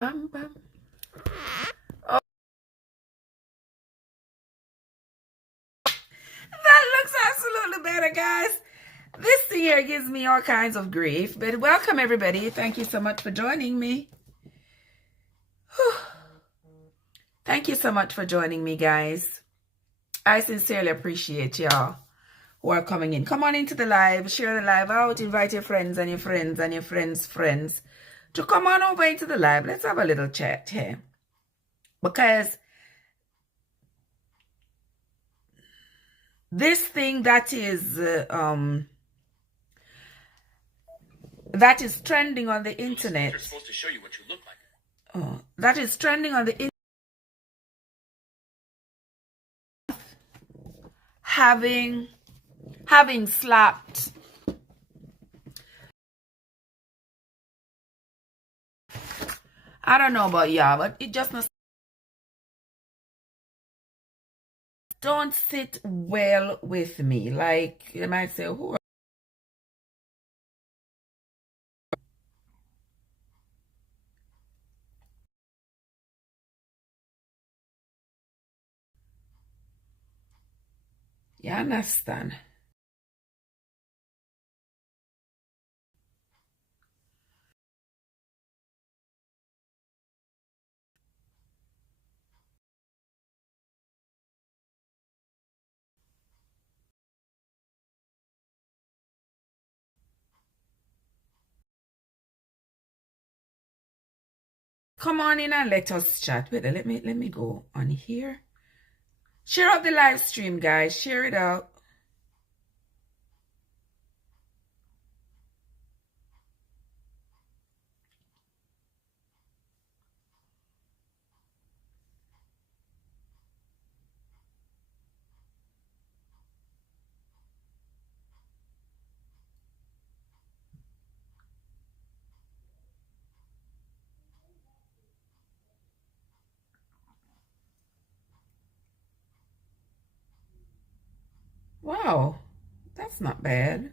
Bam, bam. Oh, that looks absolutely better, guys. This thing here gives me all kinds of grief, but welcome everybody. Thank you so much for joining me. Whew. Thank you so much for joining me, guys. I sincerely appreciate y'all who are coming in. Come on into the live, share the live out, invite your friends and your friends and your friends' friends to come on over into the live. Let's have a little chat here. Because this thing that is trending on the internet. They're supposed to show you what you look like. Oh, that is trending on the internet. Having slapped I don't know about y'all, but it just don't sit well with me. Like you might say, who are you understand? Come on in and let us chat. Wait, let me go on here. Share out the live stream, guys. Share it out. Wow, that's not bad.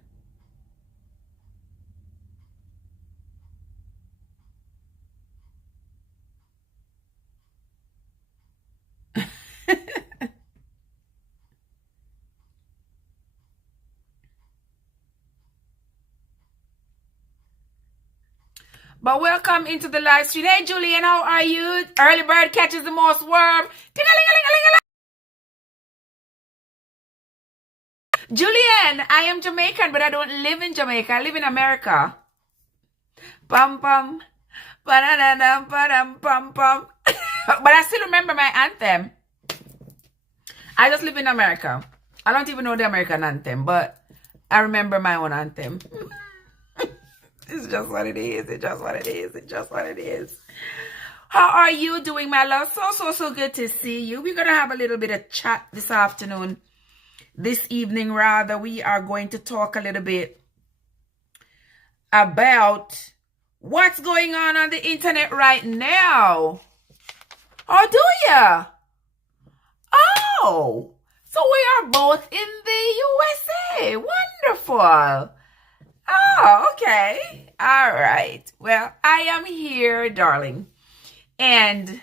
But welcome into the live stream. Hey, Julian, how are you? Early bird catches the most worm. Julian, I am Jamaican, but I don't live in Jamaica. I live in America. Pum pum. Ba-da-da-dum, ba-dum, pum pum. But I still remember my anthem. I just live in America. I don't even know the American anthem, but I remember my own anthem. It's just what it is. It's just what it is. It's just what it is. How are you doing, my love? So good to see you. We're going to have a little bit of chat this afternoon. This evening, rather. We are going to talk a little bit about what's going on the internet right now. Oh, do ya? Oh, so we are both in the USA. Wonderful. Oh, okay. All right. Well, I am here, darling. And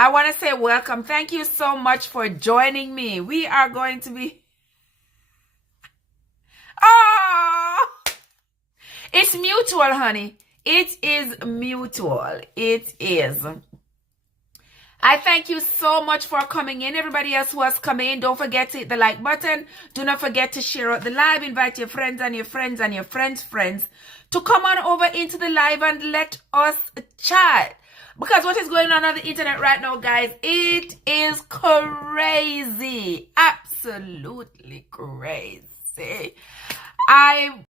I want to say welcome. Thank you so much for joining me. We are going to be... Oh, it's mutual, honey. It is mutual. It is. I thank you so much for coming in. Everybody else who has come in, don't forget to hit the like button. Do not forget to share out the live. Invite your friends and your friends and your friends' friends to come on over into the live and let us chat. Because what is going on the internet right now, guys, it is crazy. Absolutely crazy. I'm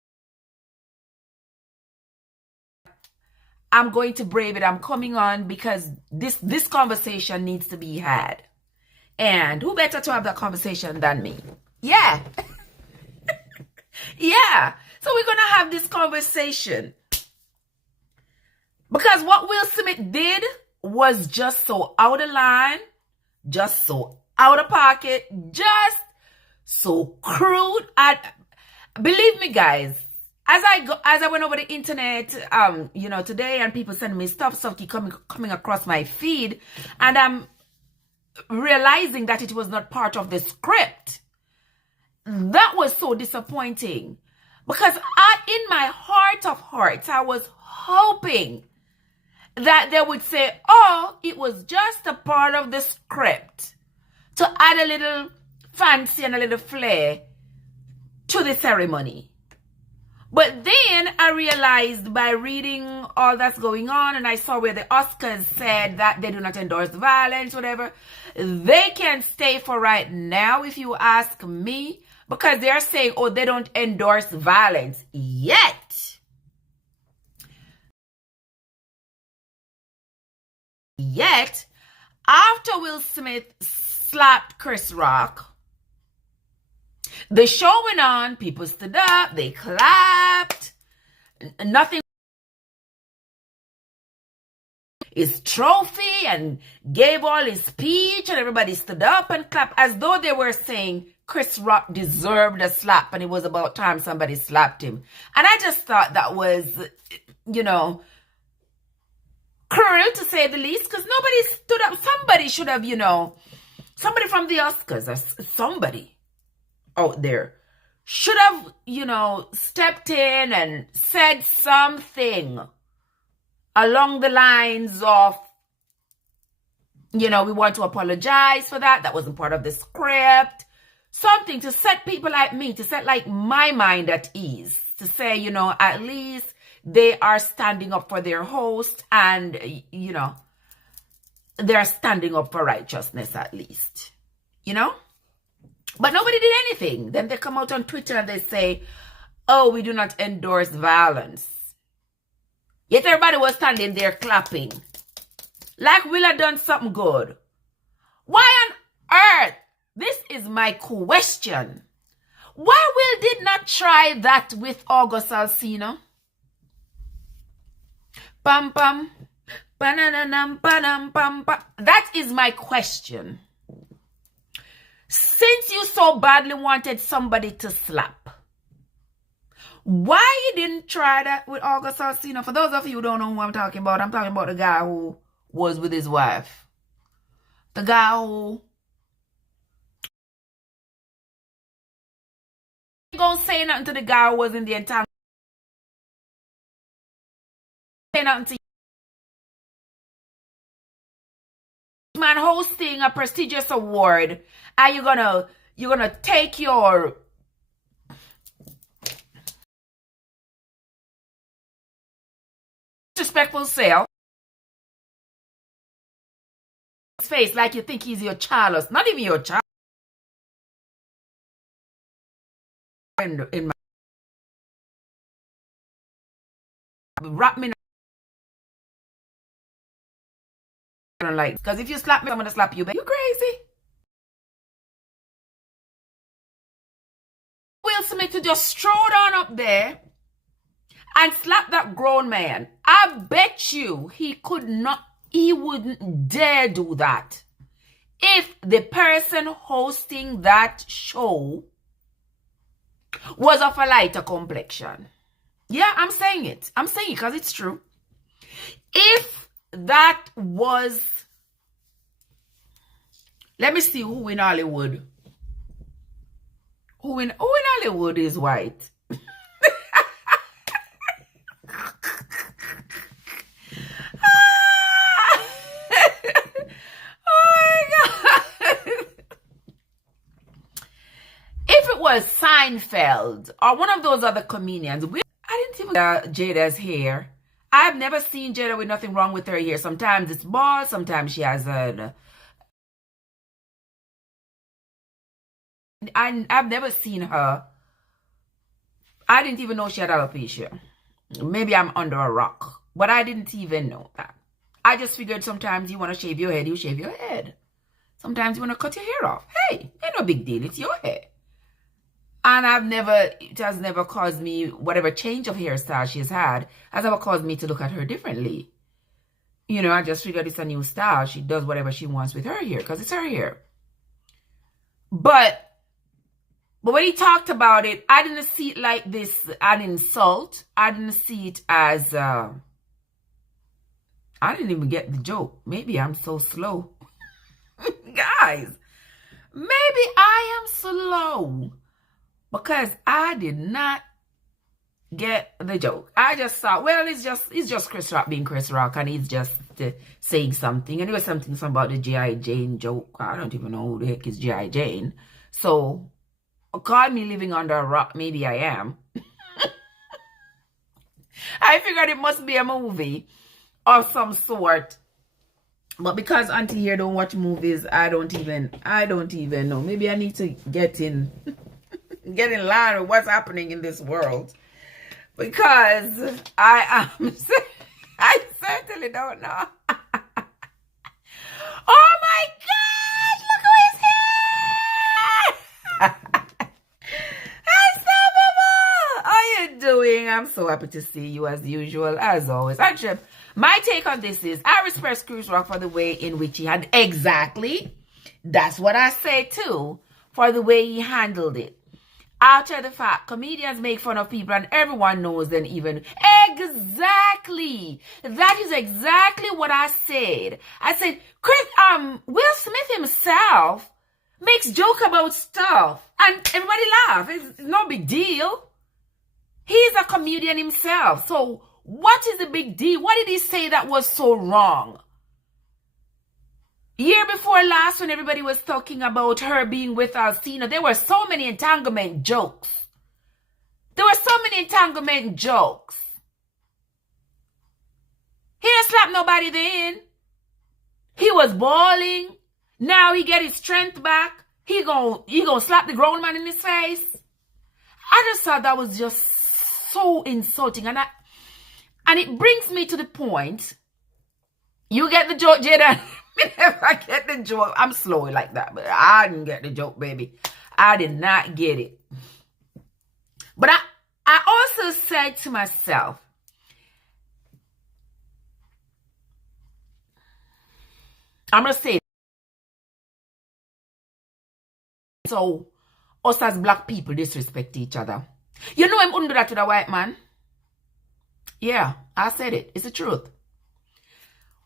going to brave it. I'm coming on because this conversation needs to be had. And who better to have that conversation than me? Yeah. Yeah. So we're going to have this conversation. Because what Will Smith did was just so out of line, just so out of pocket, just so crude. Believe me, guys, as I went over the internet, today, and people sending me stuff keep coming across my feed, and I'm realizing that it was not part of the script. That was so disappointing, because in my heart of hearts, I was hoping that they would say, oh, it was just a part of the script to add a little fancy and a little flair to the ceremony. But then I realized, by reading all that's going on, and I saw where the Oscars said that they do not endorse violence, whatever, they can stay for right now, if you ask me, because they're saying, oh, they don't endorse violence yet. Yet, after Will Smith slapped Chris Rock, the show went on, people stood up, they clapped, nothing. His trophy, and gave all his speech, and everybody stood up and clapped, as though they were saying Chris Rock deserved a slap, and it was about time somebody slapped him. And I just thought that was, cruel, to say the least, because nobody stood up. Somebody should have, somebody from the Oscars, or somebody out there should have, stepped in and said something along the lines of, we want to apologize for that. That wasn't part of the script. Something to set people like me, to set like my mind at ease, to say, at least they are standing up for their host, and, they're standing up for righteousness, at least, But nobody did anything. Then they come out on Twitter and they say, oh, we do not endorse violence. Yet everybody was standing there clapping, like Will had done something good. Why on earth? This is my question. Why Will did not try that with August Alsina? Pam pam, bananam, banam pam pam. That is my question. Since you so badly wanted somebody to slap, why you didn't try that with August Alsina? For those of you who don't know who I'm talking about the guy who was with his wife. The guy who ain't gonna say nothing to the guy who was in the entire. Say nothing to man hosting a prestigious award, and you're gonna take your disrespectful self face like you think he's your child, or not even your child. In my wrap me like, because if you slap me, I'm gonna slap you back. You crazy? Will Smith to just strode on up there and slap that grown man. I bet you he wouldn't dare do that if the person hosting that show was of a lighter complexion. Yeah, I'm saying it because it's true. If that was, let me see who in Hollywood. Who in Hollywood is white? If it was Seinfeld or one of those other comedians, I didn't even Jada's hair. I've never seen Jada with nothing wrong with her hair. Sometimes it's bald, sometimes she has I've never seen her. I didn't even know she had alopecia. Maybe I'm under a rock, but I didn't even know that. I just figured sometimes you want to shave your head, you shave your head. Sometimes you want to cut your hair off. Hey, ain't no big deal. It's your hair. And it has never caused me, whatever change of hairstyle she's had, has never caused me to look at her differently. I just figured it's a new style. She does whatever she wants with her hair because it's her hair. But But when he talked about it, I didn't see it like this, an insult. I didn't see it as, I didn't even get the joke. Maybe I'm so slow. Guys, maybe I am slow. Because I did not get the joke. I just thought, well, it's just Chris Rock being Chris Rock, and he's just saying something. And it was something about the G.I. Jane joke. I don't even know who the heck is G.I. Jane. So, call me living under a rock. Maybe I am. I figured it must be a movie of some sort. But because Auntie here don't watch movies, I don't even know. Maybe I need to get in line with what's happening in this world. Because I certainly don't know. Oh my gosh, look who is here! Unstoppable! How are you doing? I'm so happy to see you as usual, as always. Actually, my take on this is I respect Chris Rock for the way in which he had exactly. That's what I say too, for the way he handled it. After the fact, comedians make fun of people and everyone knows them even. Exactly. That is exactly what I said. I said, Will Smith himself makes joke about stuff and everybody laugh. It's no big deal. He's a comedian himself. So what is the big deal? What did he say that was so wrong? Year before last, when everybody was talking about her being with Alcina, there were so many entanglement jokes. He didn't slap nobody then. He was bawling. Now he get his strength back. He gonna slap the grown man in his face. I just thought that was just so insulting. And it brings me to the point. You get the joke, Jada? If I get the joke, I'm slow like that, but I didn't get the joke, baby. I did not get it. But I also said to myself, I'm going to say, so us as black people disrespect each other. You know I'm going to do that to the white man? Yeah, I said it. It's the truth.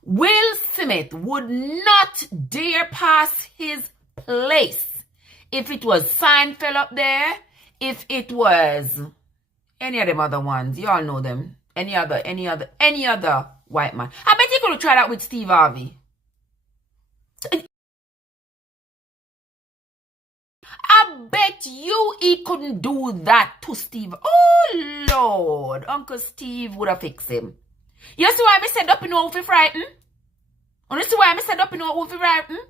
Will Smith would not dare pass his place if it was Seinfeld up there, if it was any of them other ones. Y'all know them. Any other white man. I bet you could try that with Steve Harvey. I bet you he couldn't do that to Steve. Oh, Lord. Uncle Steve would have fixed him. You see why I said up in Wolfie frightened? You see why I said up in Wolfie frightened?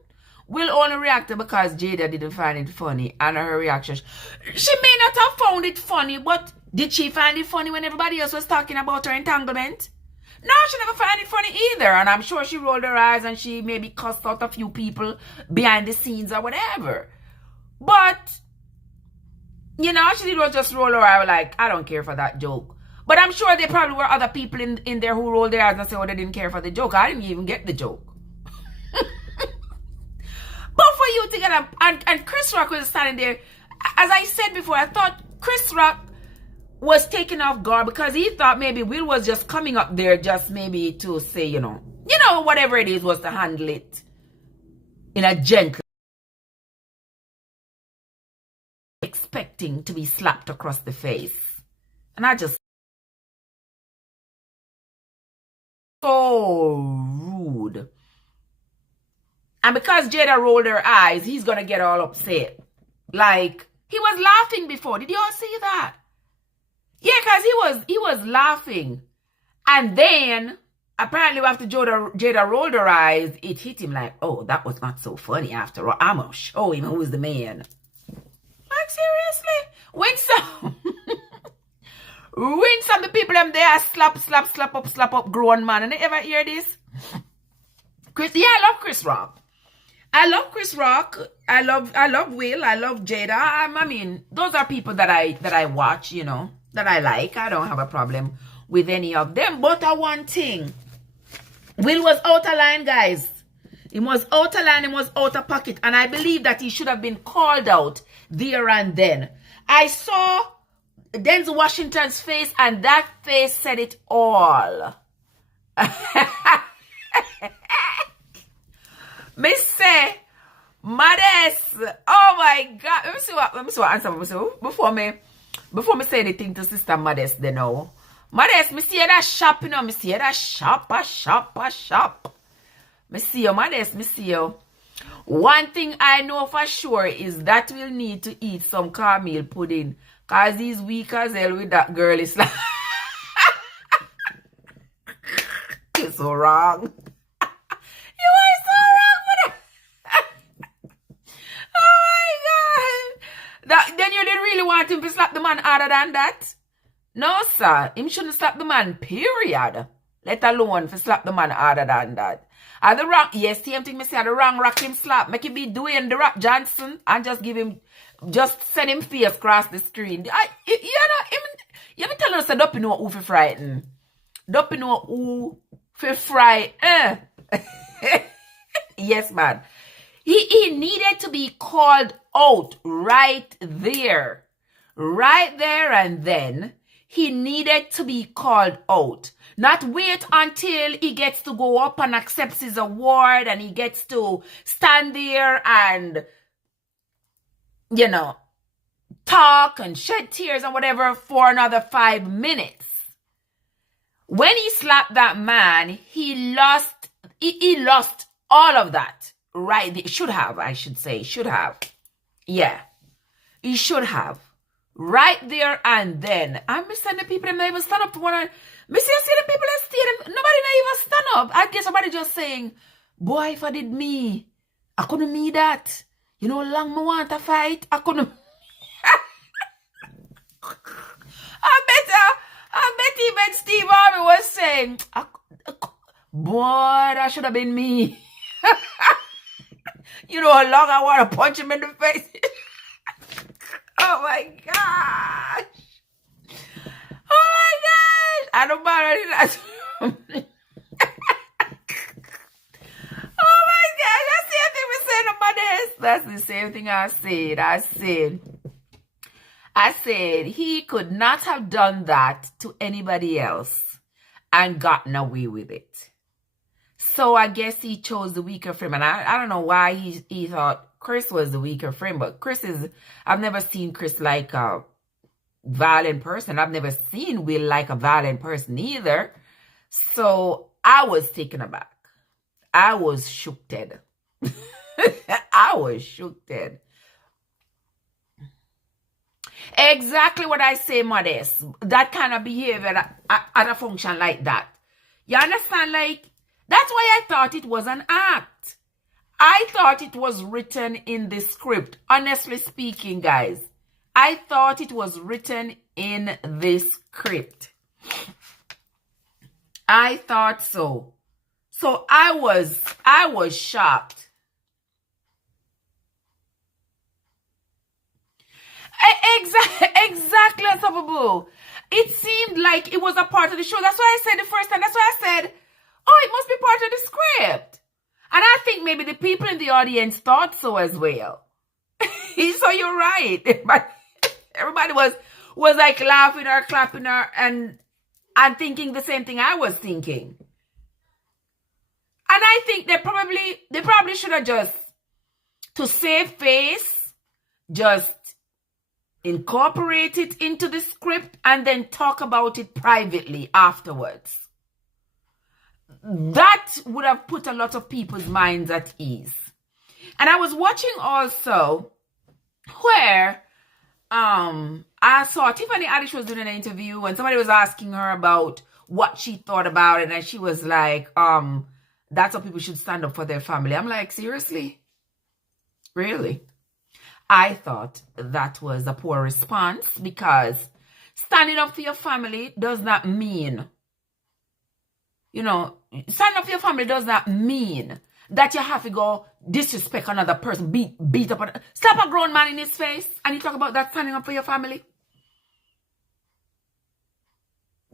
Will only react because Jada didn't find it funny, and her reaction. She may not have found it funny, but did she find it funny when everybody else was talking about her entanglement? No, she never found it funny either, and I'm sure she rolled her eyes and she maybe cussed out a few people behind the scenes or whatever. But, you know, she did was just roll her eye like, I don't care for that joke. But I'm sure there probably were other people in there who rolled their eyes and said, oh, they didn't care for the joke. I didn't even get the joke. But for you to get up, and Chris Rock was standing there, as I said before, I thought Chris Rock was taken off guard because he thought maybe Will was just coming up there just maybe to say, you know, whatever it is was to handle it in a gentle, expecting to be slapped across the face. And I just, so rude. And because Jada rolled her eyes, he's gonna get all upset. Like, he was laughing before. Did y'all see that? Yeah, because he was laughing. And then, apparently after Jada rolled her eyes, it hit him like, oh, that was not so funny after all. I'm gonna show him who's the man. Like, seriously? When some the people them there slap up grown man. And they ever hear this? I love Chris Rock. I love Chris Rock. I love Will. I love Jada. I mean, those are people that I watch, you know, that I like. I don't have a problem with any of them. But one thing, Will was out of line, guys. He was out of line. He was out of pocket. And I believe that he should have been called out there and then. I saw Denzel Washington's face, and that face said it all. Me say, Modest. Oh my God. Let me see what answer before me say anything to Sister Modest, they know. Modest, me see that shop, you know. Me see that shop. Me see you, Modest. Me see you. One thing I know for sure is that we'll need to eat some cornmeal pudding. Cause he's weak as hell with that girl. It's like you're so wrong. You are so wrong for that. Oh my God. Then you didn't really want him to slap the man harder than that? No, sir. Him shouldn't slap the man, period. Let alone for slap the man harder than that. Are the wrong, yes, same thing me say, the wrong rock him slap. Make him be doing the Rock Johnson and just give him, just send him face across the screen. You be telling us that don't know who for frighten. Don't know who for frighten. Yes, man. He needed to be called out right there. Right there and then. He needed to be called out. Not wait until he gets to go up and accepts his award and he gets to stand there and, you know, talk and shed tears and whatever for another 5 minutes. When he slapped that man, he lost all of that. Right? He should have, I should say. Should have. Yeah. He should have. Right there and then. I'm sending people them not even stand up to one another. Me see the people that stay, nobody not even stand up. I guess somebody just saying, boy, if I did me, I couldn't me that. You know how long me want to fight? I couldn't. I bet even Steve Harvey was saying, boy, that should have been me. You know how long I want to punch him in the face? Oh my gosh. Oh my gosh. I don't matter that. Oh my gosh. That's the same thing we said about this. That's the same thing I said he could not have done that to anybody else and gotten away with it. So I guess he chose the weaker frame. And I don't know why he thought Chris was the weaker frame. But I've never seen Chris like a violent person. I've never seen Will like a violent person either. So I was taken aback. I was shook. I was shook. Exactly what I say, Modest. That kind of behavior at a function like that. You understand? Like, that's why I thought it was an act. I thought it was written in the script. Honestly speaking, guys. I thought it was written in the script. I thought so. So I was shocked. Exactly, Unstoppable. It seemed like it was a part of the show. That's why I said the first time. That's why I said, oh, it must be part of the script. And I think maybe the people in the audience thought so as well. So you're right. Everybody was like laughing or clapping or and thinking the same thing I was thinking. And I think they probably should have just, to save face, just incorporate it into the script and then talk about it privately afterwards. That would have put a lot of people's minds at ease. And I was watching also where I saw Tiffany Haddish was doing an interview and somebody was asking her about what she thought about it, and she was like, that's how people should stand up for their family. I'm like, seriously? Really? I thought that was a poor response, because standing up for your family does not mean, standing up for your family does not mean that you have to go disrespect another person, beat up, slap a grown man in his face, and you talk about that standing up for your family.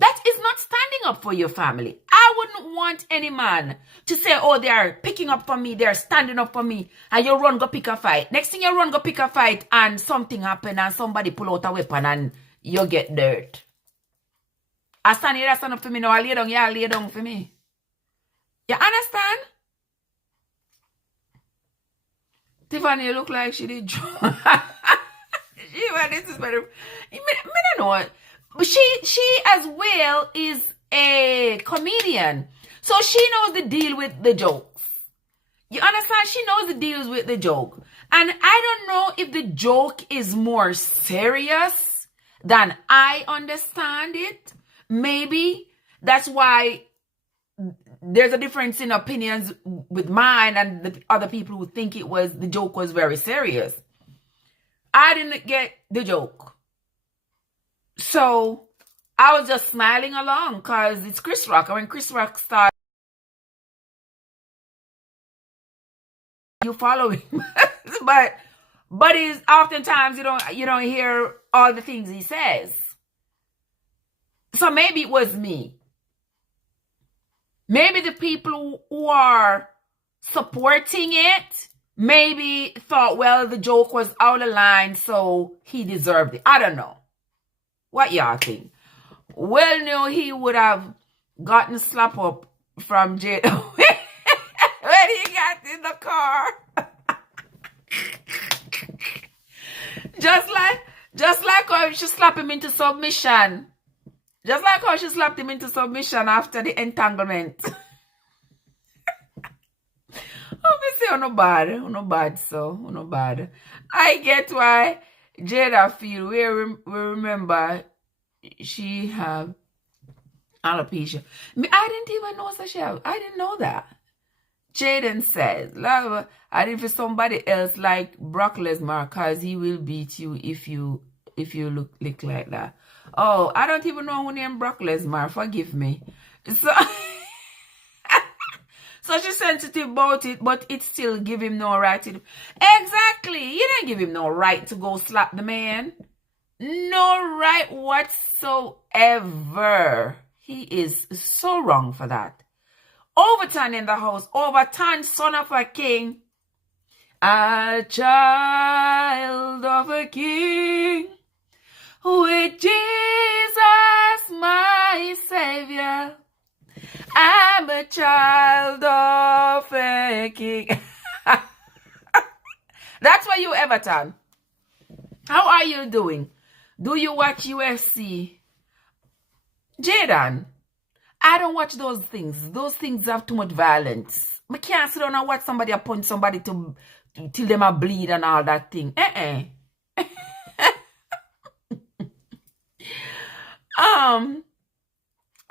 That is not standing up for your family. I wouldn't want any man to say, oh, they are picking up for me, they are standing up for me, and you run go pick a fight. Next thing you run go pick a fight and something happen and somebody pull out a weapon and you get dirt. I stand here, I stand up for me now, I lay down for me. You understand? Tiffany look like she did drunk. She went, this is better. I don't know. But she as well is a comedian. So she knows the deal with the jokes. You understand? She knows the deals with the joke. And I don't know if the joke is more serious than I understand it. Maybe that's why there's a difference in opinions with mine and the other people who think the joke was very serious. I didn't get the joke. So I was just smiling along because it's Chris Rock. And when Chris Rock started, you follow him. but it's oftentimes you don't hear all the things he says. So maybe it was me. Maybe the people who are supporting it maybe thought, well, the joke was out of line, so he deserved it. I don't know. What y'all think? Well, no, he would have gotten slap up from Jada when he got in the car. just like how she slapped him into submission. Just like how she slapped him into submission after the entanglement. Obviously, no bad, so no bad. I get why Jada feel. We remember she have alopecia. I didn't even know that she have. I didn't know that. Jaden says, love, I did for somebody else like Brock Lesnar, cause he will beat you if you look like that. Oh, I don't even know who named Brock Lesnar. Forgive me. So, so she's sensitive about it, but it still give him no right to. Exactly. You didn't give him no right to go slap the man. No right whatsoever. He is so wrong for that. Overton in the house. Overton, son of a king. A child of a king. With Jesus, my Savior, I'm a child of a king. That's why you, Everton. How are you doing? Do you watch UFC? Jaden, I don't watch those things. Those things have too much violence. I can't sit down and watch somebody punch somebody till them a bleed and all that thing.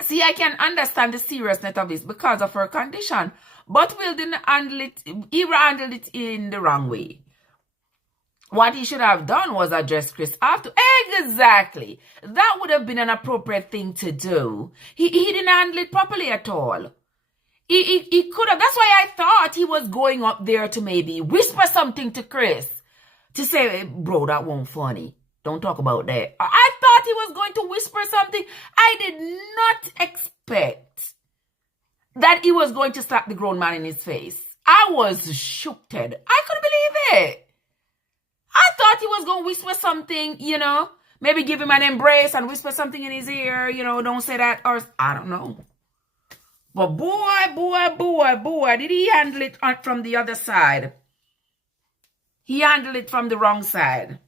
See, I can understand the seriousness of this because of her condition, but Will didn't handle it. He handled it in the wrong way. What he should have done was address Chris after. Exactly. That would have been an appropriate thing to do. He didn't handle it properly at all. He could have. That's why I thought he was going up there to maybe whisper something to Chris. To say, bro, that won't funny. Don't talk about that. I thought he was going to whisper something. I did not expect that he was going to slap the grown man in his face. I was shooked. I couldn't believe it. I thought he was going to whisper something, maybe give him an embrace and whisper something in his ear, don't say that, or I don't know. But boy, did he handle it from the other side? He handled it from the wrong side.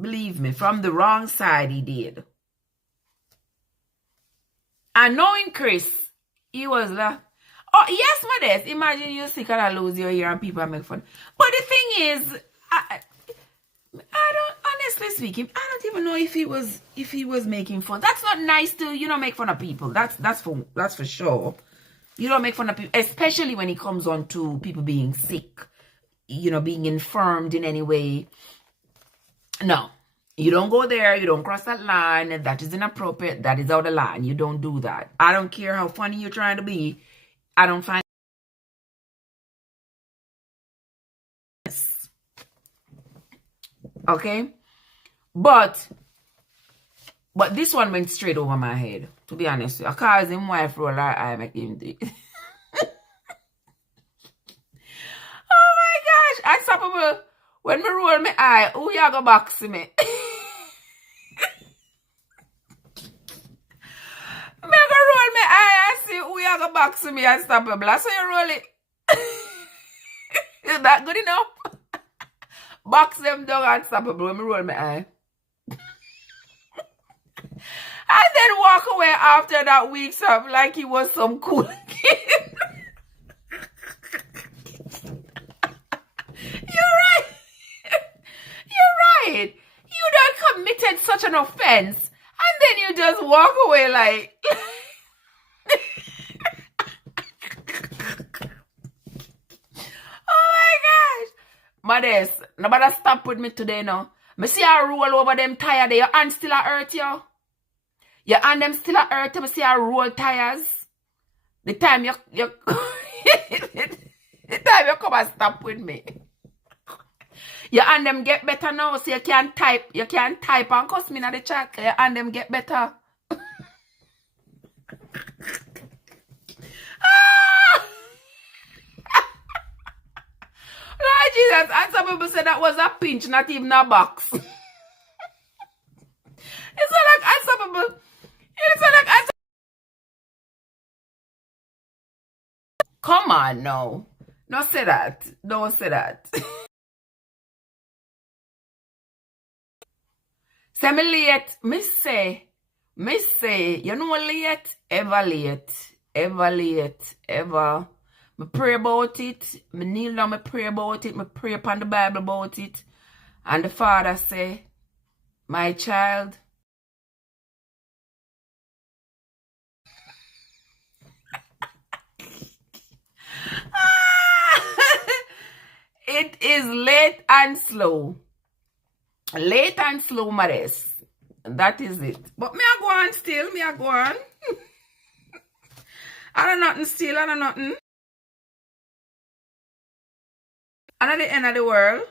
Believe me, from the wrong side he did. And knowing Chris, he was like, oh, yes, my dear. Imagine you're sick and I lose your ear and people make fun. But the thing is, I don't, honestly speaking, I don't even know if he was making fun. That's not nice to, make fun of people. That's for sure. You don't make fun of people, especially when it comes on to people being sick, being infirmed in any way. No, you don't go there. You don't cross that line. That is inappropriate. That is out of line. You don't do that. I don't care how funny you're trying to be. I don't find this. Okay? But But this one went straight over my head, to be honest. I cause him wife roll her eye, make him do it. Oh my gosh. Unstoppable. When me roll my eye, who you go box me? Me go roll my eye and see who you go box me, Unstoppable. So you roll it. Is that good enough? Box them down, Unstoppable, when me roll my eye. And then walk away after that week up like he was some cool kid. You're right. You're right. You done committed such an offense. And then you just walk away like... Oh my gosh. Modest, nobody stop with me today now. Me see I roll over them tire there. Your hand still a hurt you. Your hand them still a hurt you. Me see I roll tires. The time you the time you come and stop with me. Your hand them get better now, so you can type. You can type and cuss me in the chat. Your hand them get better. Lord Jesus, and some people say that was a pinch, not even a box. It's not like and some people. It's not like and come on now. Don't say that. Don't say that. Say me late. Me say, you know late, ever late. Ever late. Ever. Me pray about it. Me kneel down, me pray about it. Me pray upon the Bible about it. And the Father say, my child, it is late and slow. Late and slow, Modest. That is it. But me a go on still. Me a go on. I don't nothing still. I don't nothing. I'm at the end of the world.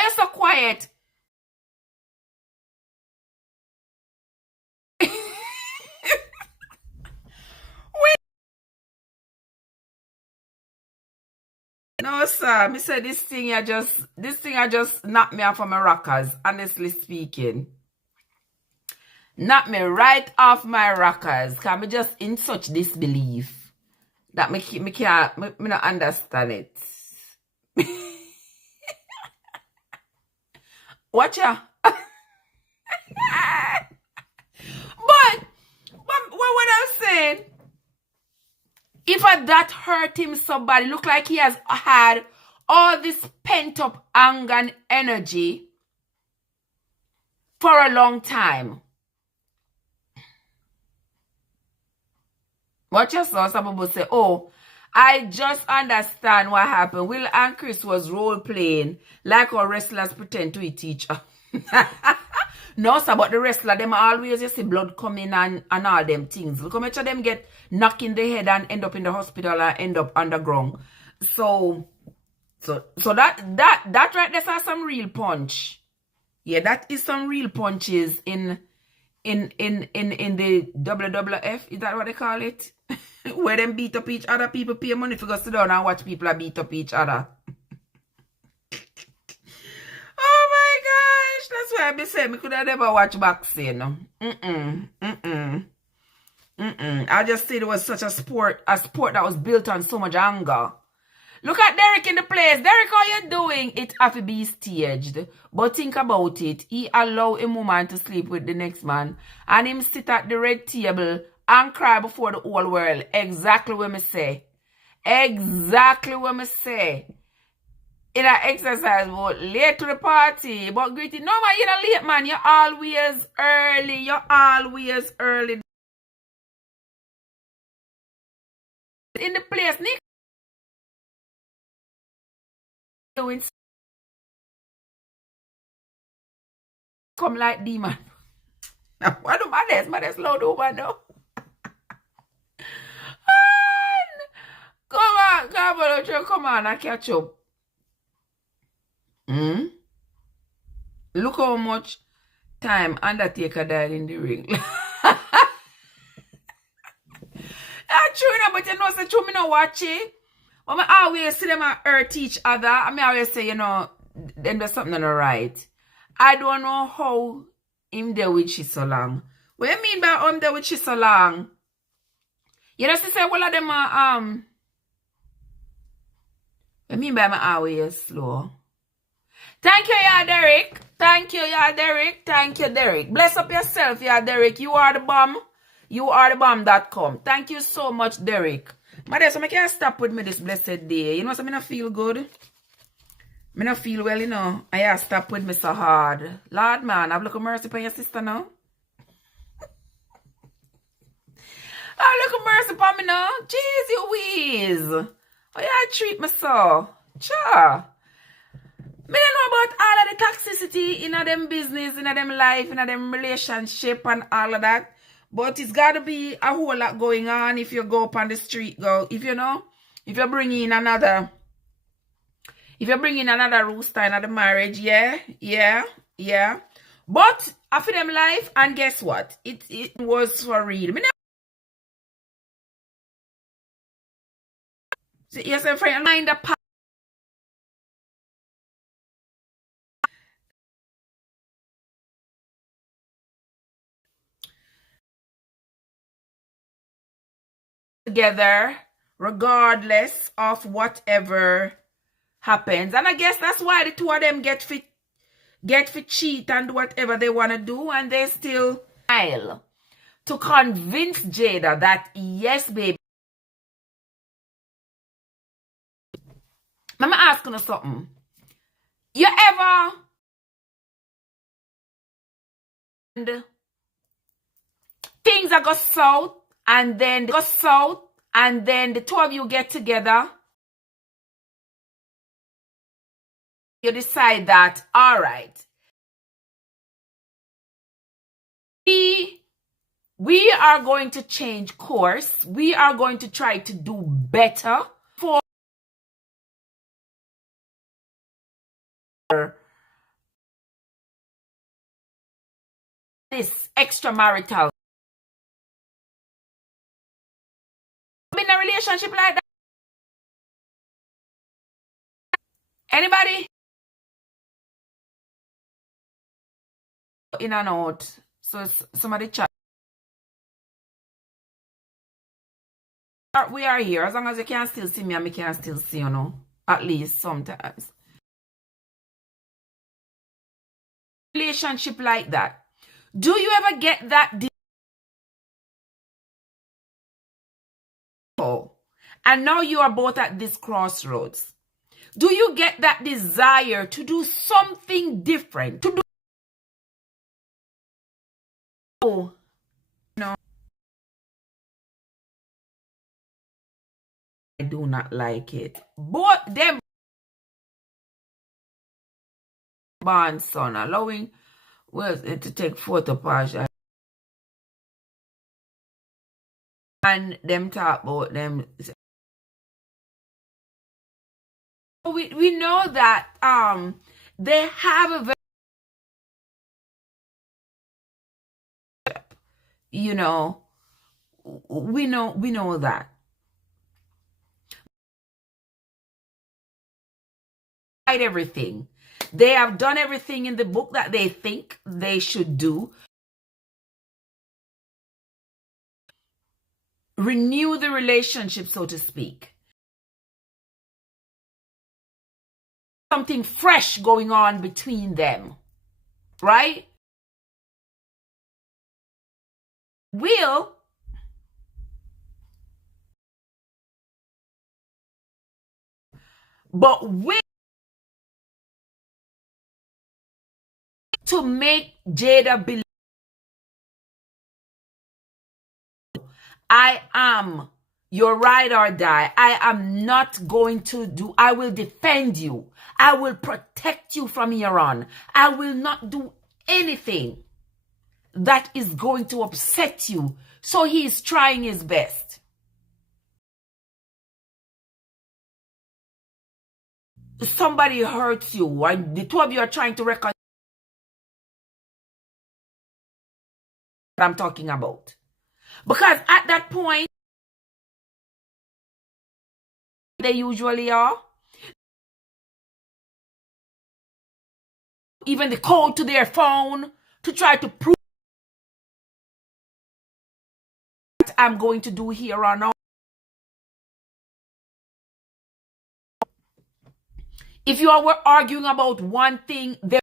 You're so quiet. No, sir. Me say this thing I just knocked me off of my rockers, honestly speaking. Knocked me right off my rockers. Cause me just in such disbelief that me not understand it. Watch ya. But what I'm saying, if that hurt him somebody, look like he has had all this pent up anger and energy for a long time. Watch your son, some people say, oh, I just understand what happened. Will and Chris was role playing like our wrestlers pretend to eat each other. No, sir, but the wrestler, them always you see blood coming and all them things. Look how much of them get knocked in the head and end up in the hospital and end up underground. So that right there's some real punch. Yeah, that is some real punches in the WWF. Is that what they call it? Where them beat up each other, people pay money for go sit down and watch people beat up each other. Oh my gosh, that's why I be saying me could have never watch boxing. I just said it was such a sport that was built on so much anger. Look at Derek in the place. Derek, how you doing? It have to be staged. But think about it. He allow a woman to sleep with the next man. And him sit at the red table and cry before the whole world. Exactly what me say. Exactly what me say. In an exercise, but late to the party. But greeting. No, man, you're not late, man. You're always early. You're always early. In the place, Nick. Doing come like demon. What do my slow over now? Come on, come on and catch up. Look how much time Undertaker died in the ring. That's true, but you know, say true, me no watch it. But I always see them and hurt each other. I mean, I always say, then there's something not right. I don't know how him there with she so long. What you mean by him there with she so long? You know, say, well, of them are, I mean by my always slow. Thank you, yeah, Derek. Thank you, yeah, Derek. Thank you, Derek. Bless up yourself, yeah, Derek. You are the bomb. You are the bomb.com. Thank you so much, Derek. But so I can't stop with me this blessed day. You know, so I don't feel good. I don't feel well, you know. I have stop with me so hard. Lord, man, have a little mercy for your sister now. Have a little mercy for me now. Jeez, you whiz. How you treat me so? Cha. Me don't know about all of the toxicity in them business, in them life, in them relationship and all of that. But it's got to be a whole lot going on if you go up on the street, girl. If you bring in another rooster in the marriage, yeah. But after them life, and guess what? It was for real. So yes, my friend, mind the path together, regardless of whatever happens. And I guess that's why the two of them get fit cheat and do whatever they want to do, and they still smile to convince Jada that yes, baby. Let me ask you something. You ever things that go south and then the two of you get together? You decide that, all right, we are going to change course. We are going to try to do better for this extramarital. In a relationship like that? Anybody? In and out. So somebody chat. We are here. As long as you can still see me and me can still see you, know. At least sometimes. Relationship like that. Do you ever get that and now you are both at this crossroads? Do you get that desire to do something different? To do, no, I do not like it. Both them born son allowing to take photo partial and them talk about them. We know that they have a very, we know that. Everything. They have done everything in the book that they think they should do. Renew the relationship, so to speak. Something fresh going on between them, right? But will to make Jada believe I am your ride or die. I am not going to do, I will defend you. I will protect you from here on. I will not do anything that is going to upset you. So he is trying his best. Somebody hurts you and the two of you are trying to reconcile. I'm talking about. Because at that point, they usually are. Even the code to their phone to try to prove what I'm going to do here or now. If you are arguing about one thing, they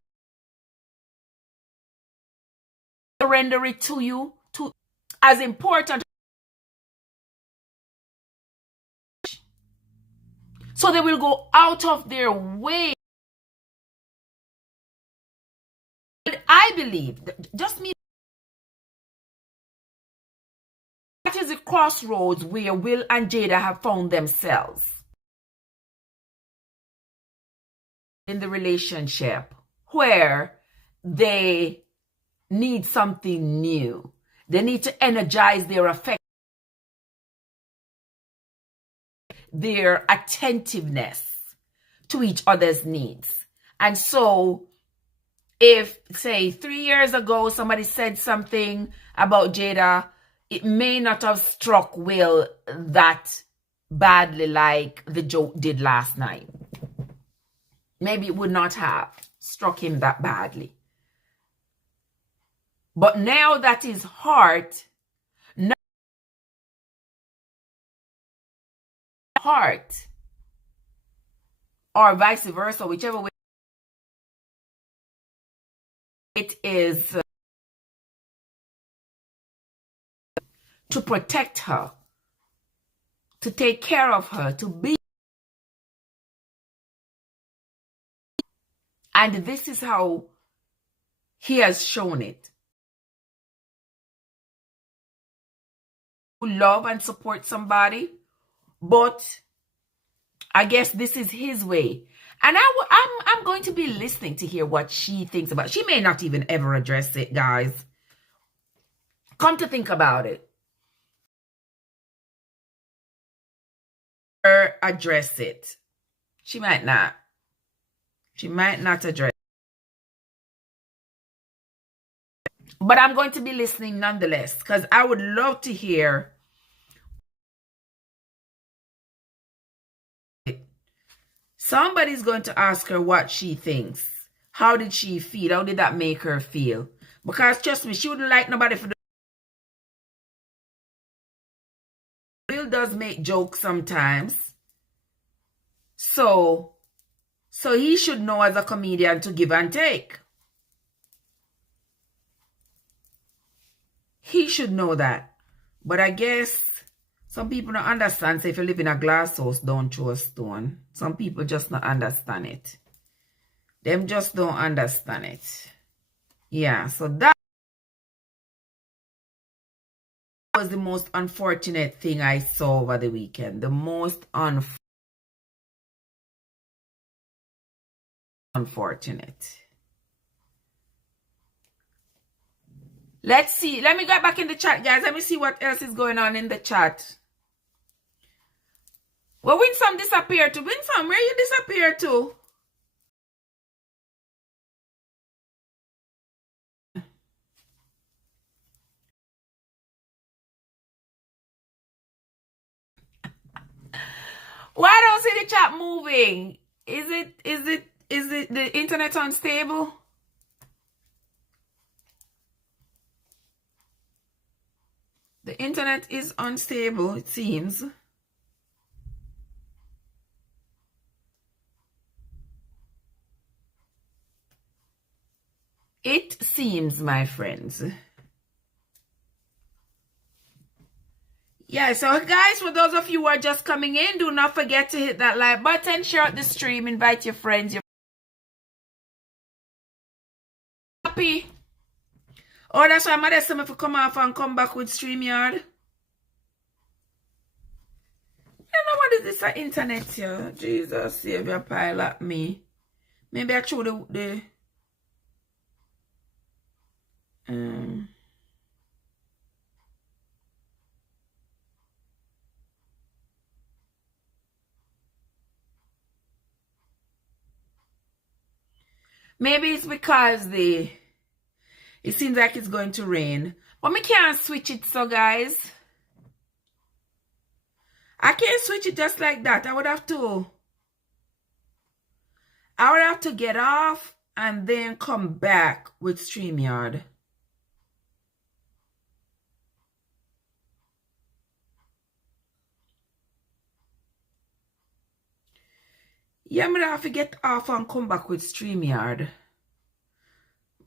render it to you as important. So they will go out of their way. I believe, just me, that is the crossroads where Will and Jada have found themselves in the relationship, where they need something new. They need to energize their affection, their attentiveness to each other's needs. And so if, say, 3 years ago, somebody said something about Jada, it may not have struck Will that badly like the joke did last night. Maybe it would not have struck him that badly. But now that his heart, or vice versa, whichever way it is, to protect her, to take care of her, to be. And this is how he has shown it. Love and support somebody, but I guess this is his way. And I'm going to be listening to hear what she thinks about it. She may not even ever address it, guys. Come to think about it. Or address it. She might not. She might not address it. But I'm going to be listening nonetheless, because I would love to hear somebody's going to ask her what she thinks. How did she feel? How did that make her feel? Because trust me, she wouldn't like nobody for the... Will does make jokes sometimes. So he should know as a comedian to give and take. He should know that. But I guess some people don't understand. Say if you live in a glass house, don't throw a stone. Some people just don't understand it. Them just don't understand it. Yeah, so that was the most unfortunate thing I saw over the weekend. The most unfortunate. Let's see. Let me get back in the chat, guys. Let me see what else is going on in the chat. Well, Winsome disappeared to. Winsome, where you disappeared to? Why I don't see the chat moving? Is it the internet unstable? The internet is unstable, it seems. It seems, my friends. Yeah, so guys, for those of you who are just coming in, do not forget to hit that like button, share out the stream, invite your friends. Happy. Oh, that's why mother said me to come off and come back with StreamYard. You know what is this internet here? Jesus, Savior, pilot me. Maybe I threw the maybe it's because it seems like it's going to rain. But me can't switch it, so guys. I can't switch it just like that. I would have to get off and then come back with StreamYard. Yeah, I'm gonna have to get off and come back with StreamYard.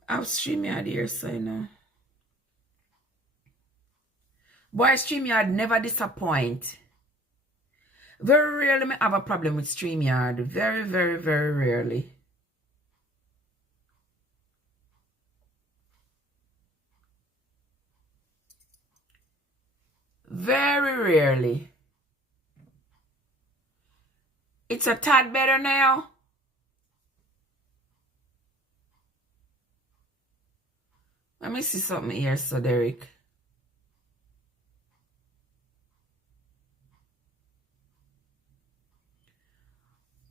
I have StreamYard here, so you know. Boy, StreamYard never disappoint. Very rarely I have a problem with StreamYard. Very, very, very rarely. Very rarely. It's a tad better now. Let me see something here, so Derek.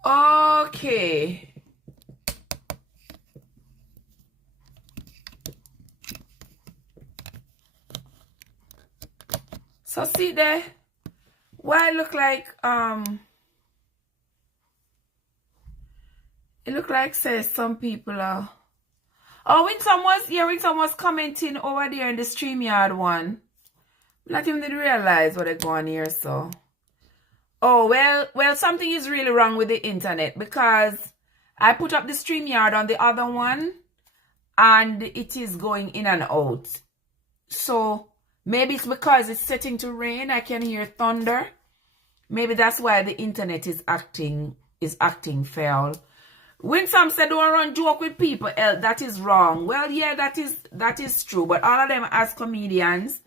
Okay. So see there, why it look like it look like says some people are. Oh, Winsome was commenting over there in the StreamYard one. Not even did realize what they go on here, so. Oh, well, something is really wrong with the internet because I put up the StreamYard on the other one and it is going in and out. So maybe it's because it's setting to rain. I can hear thunder. Maybe that's why the internet is acting foul. Winsome said don't run joke with people. That is wrong. Well, yeah, that is true. But all of them as comedians,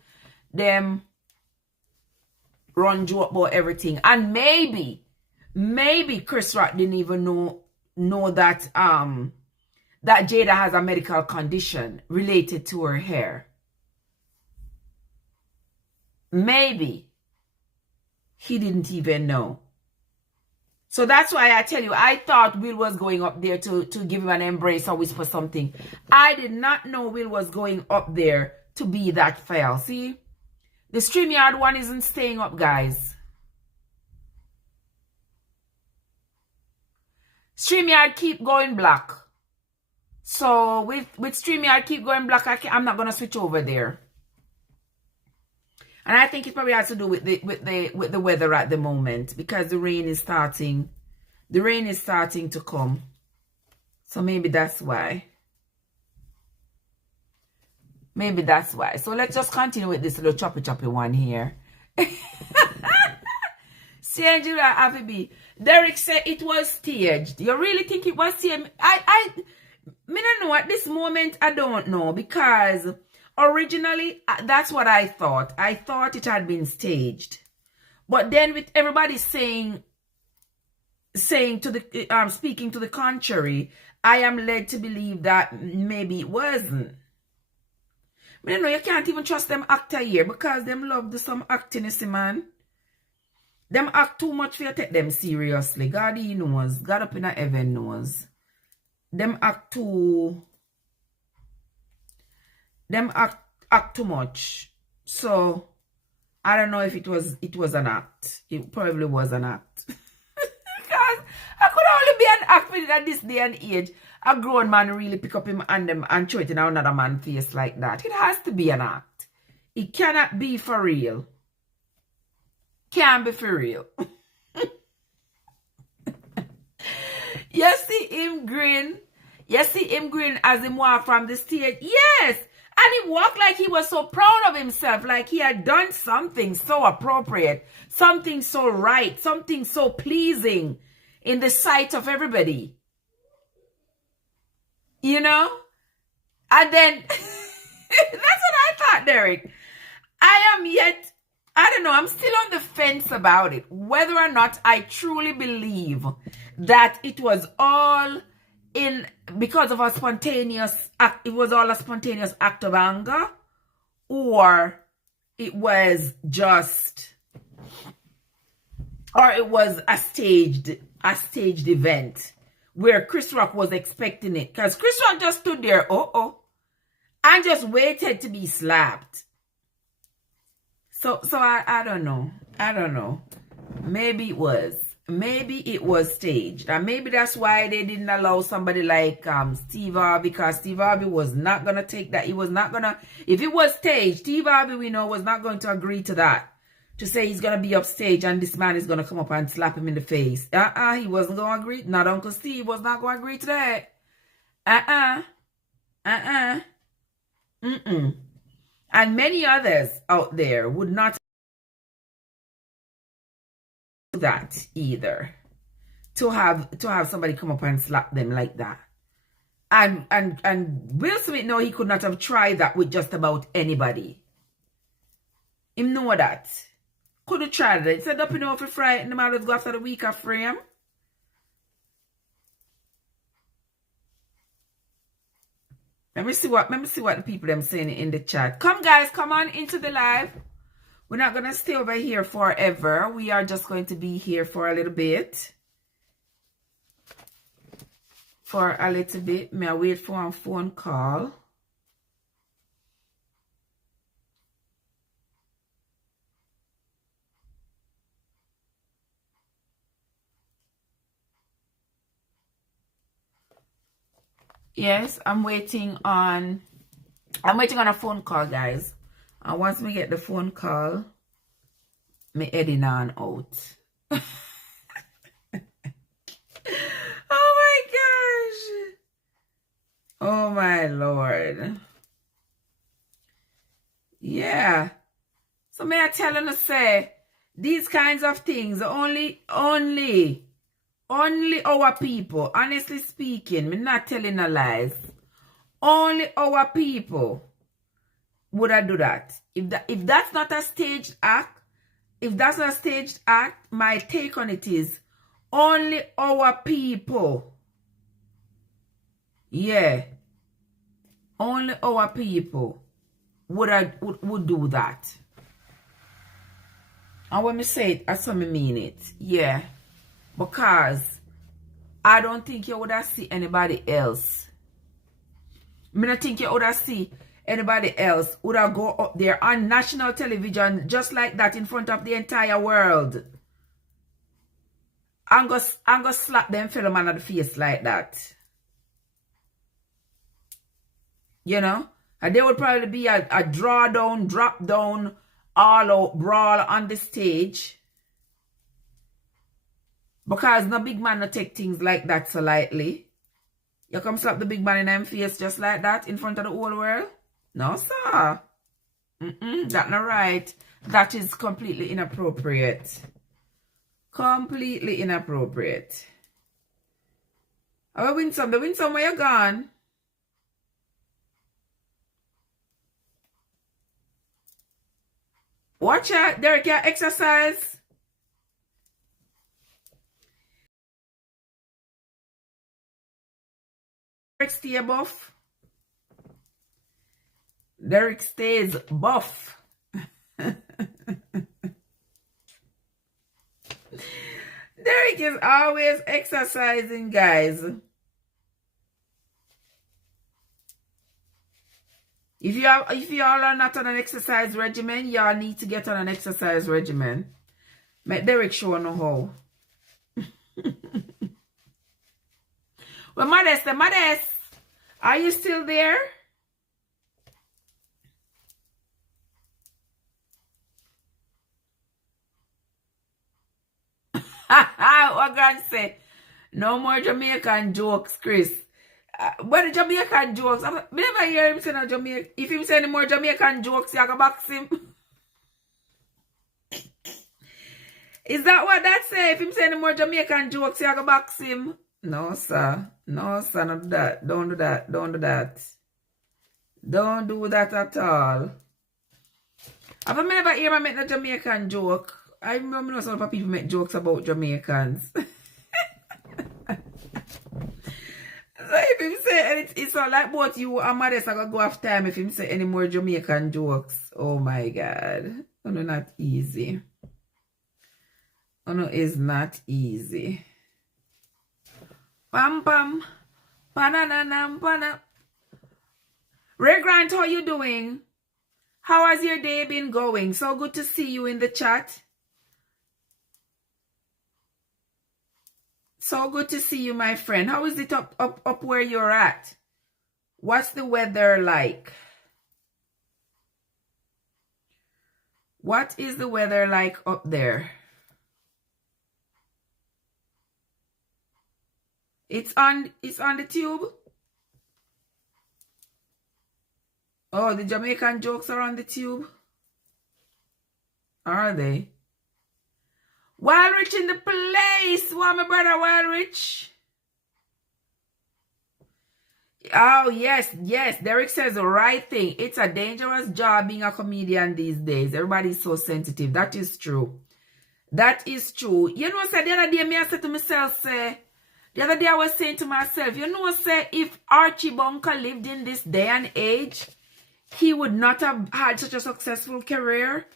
them run joke about everything. And maybe Chris Rock didn't even know that that Jada has a medical condition related to her hair. Maybe he didn't even know. So that's why I tell you, I thought Will was going up there to give him an embrace or whisper something. I did not know Will was going up there to be that foul. See? The StreamYard one isn't staying up, guys. StreamYard keep going black. So with StreamYard keep going black, I'm not gonna switch over there. And I think it probably has to do with the weather at the moment because the rain is starting. The rain is starting to come. So maybe that's why. Maybe that's why. So let's just continue with this little choppy one here. See, Angela, happy be. Derek said it was staged. You really think it was staged? I don't know. At this moment, I don't know because originally, that's what I thought. I thought it had been staged. But then with everybody saying to the speaking to the contrary, I am led to believe that maybe it wasn't. I don't know, you can't even trust them actor here because them love do some acting, you see, man. Them act too much for you to take them seriously. God, he knows. God up in heaven knows. Them act too much. So I don't know if it was an act. It probably was an act. Because I could only be an act at this day and age. A grown man really pick up him and throw it in another man's face like that. It has to be an act. It cannot be for real. Can't be for real. You see him grin. You see him grin as he walked from the stage. Yes. And he walked like he was so proud of himself. Like he had done something so appropriate. Something so right. Something so pleasing in the sight of everybody. You know? And then, that's what I thought, Derek. I don't know, I'm still on the fence about it. Whether or not I truly believe that it was all because of a spontaneous act, it was all a spontaneous act of anger, or it was a staged event where Chris Rock was expecting it. Because Chris Rock just stood there, and just waited to be slapped. So I don't know. I don't know. Maybe it was. Maybe it was staged. And maybe that's why they didn't allow somebody like Steve Harvey, because Steve Harvey was not gonna take that. He was not gonna, if it was staged, Steve Harvey, we know, was not going to agree to that. To say he's gonna be upstage and this man is gonna come up and slap him in the face. He wasn't gonna agree. Not Uncle Steve was not gonna agree to that. And many others out there would not do that either. To have somebody come up and slap them like that. And Will Smith know he could not have tried that with just about anybody. Him know that. Could have tried it. He said up, if you frighten them, let's go after the week of frame. Let me see what the people them saying in the chat. Come guys, come on into the live. We're not gonna stay over here forever. We are just going to be here for a little bit. May I wait for a phone call? Yes, I'm waiting on a phone call, guys. And once we get the phone call, me heading on out. Oh my gosh. Oh my Lord. Yeah. So may I tell you to say, these kinds of things, only our people, honestly speaking, me not telling no lies. Only our people would I do that. If that's not a staged act, my take on it is only our people. Yeah. Only our people would do that. And when me say it, I saw me mean it. Yeah. Because I don't think you would have seen anybody else. I don't think you would have seen anybody else would have go up there on national television just like that in front of the entire world. And go slap them fellow man on the face like that. You know? And there would probably be a drop down, all out brawl on the stage. Because no big man no take things like that so lightly. You come slap the big man in them face just like that in front of the whole world? No, sir. That's not right. That is completely inappropriate. Completely inappropriate. I win some. The win some where you gone. Watch out. Derek, you exercise. Derek stay buff. Derek stays buff. Derek is always exercising, guys. If y'all are not on an exercise regimen, y'all need to get on an exercise regimen. Make Derek show no how. Well, Modest, are you still there? What God say? No more Jamaican jokes, Chris. What the Jamaican jokes? I never hear him say no Jamaican. If him say any more Jamaican jokes, you go box him. Is that what that say? If him say any more Jamaican jokes, you go box him. No, sir. No, sir, not do that. Don't do that. Don't do that. Don't do that at all. I've never hear him make no Jamaican joke. I remember some people make jokes about Jamaicans. So if him say it's all like both you and Modest are gonna go off time if him say any more Jamaican jokes. Oh my God. Oh no, not easy. Oh no, it's not easy. Pam pam. Pananam pana. Ray Grant, how you doing? How has your day been going? So good to see you in the chat. So good to see you, my friend. How is it up where you're at? What's the weather like? What is the weather like up there? It's on the tube. Oh, the Jamaican jokes are on the tube. Are they? Walrich in the place. What, my brother Walrich? Oh, yes. Derek says the right thing. It's a dangerous job being a comedian these days. Everybody's so sensitive. That is true. That is true. You know, say the other day, I said to myself, the other day I was saying to myself, you know, if Archie Bunker lived in this day and age, he would not have had such a successful career.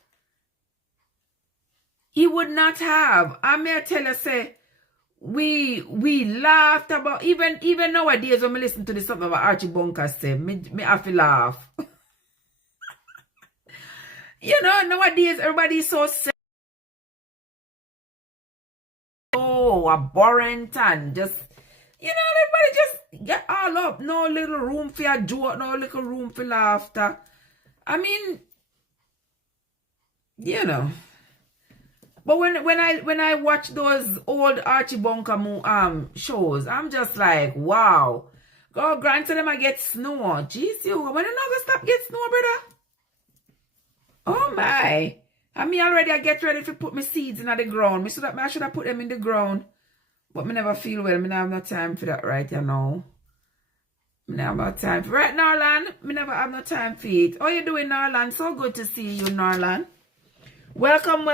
He would not have. I may tell you, we laughed about, even nowadays when I listen to the stuff about Archie Bunker, me have to laugh. You know, nowadays everybody's so abhorrent and just, you know, everybody just get all up. No little room for a joke, no little room for laughter. I mean, you know. But when I watch those old Archie Bunker shows, I'm just like, wow. God grant to them I get snow. Jeez, you, when you not gonna stop get snow, brother? Oh my. I mean already I get ready to put my seeds in the ground. I should have put them in the ground. But me never feel well. Me never have no time for that right, you know. Me never have no time for right, Norland. Me never have no time for it. How you doing, Norland? So good to see you, Norland. Welcome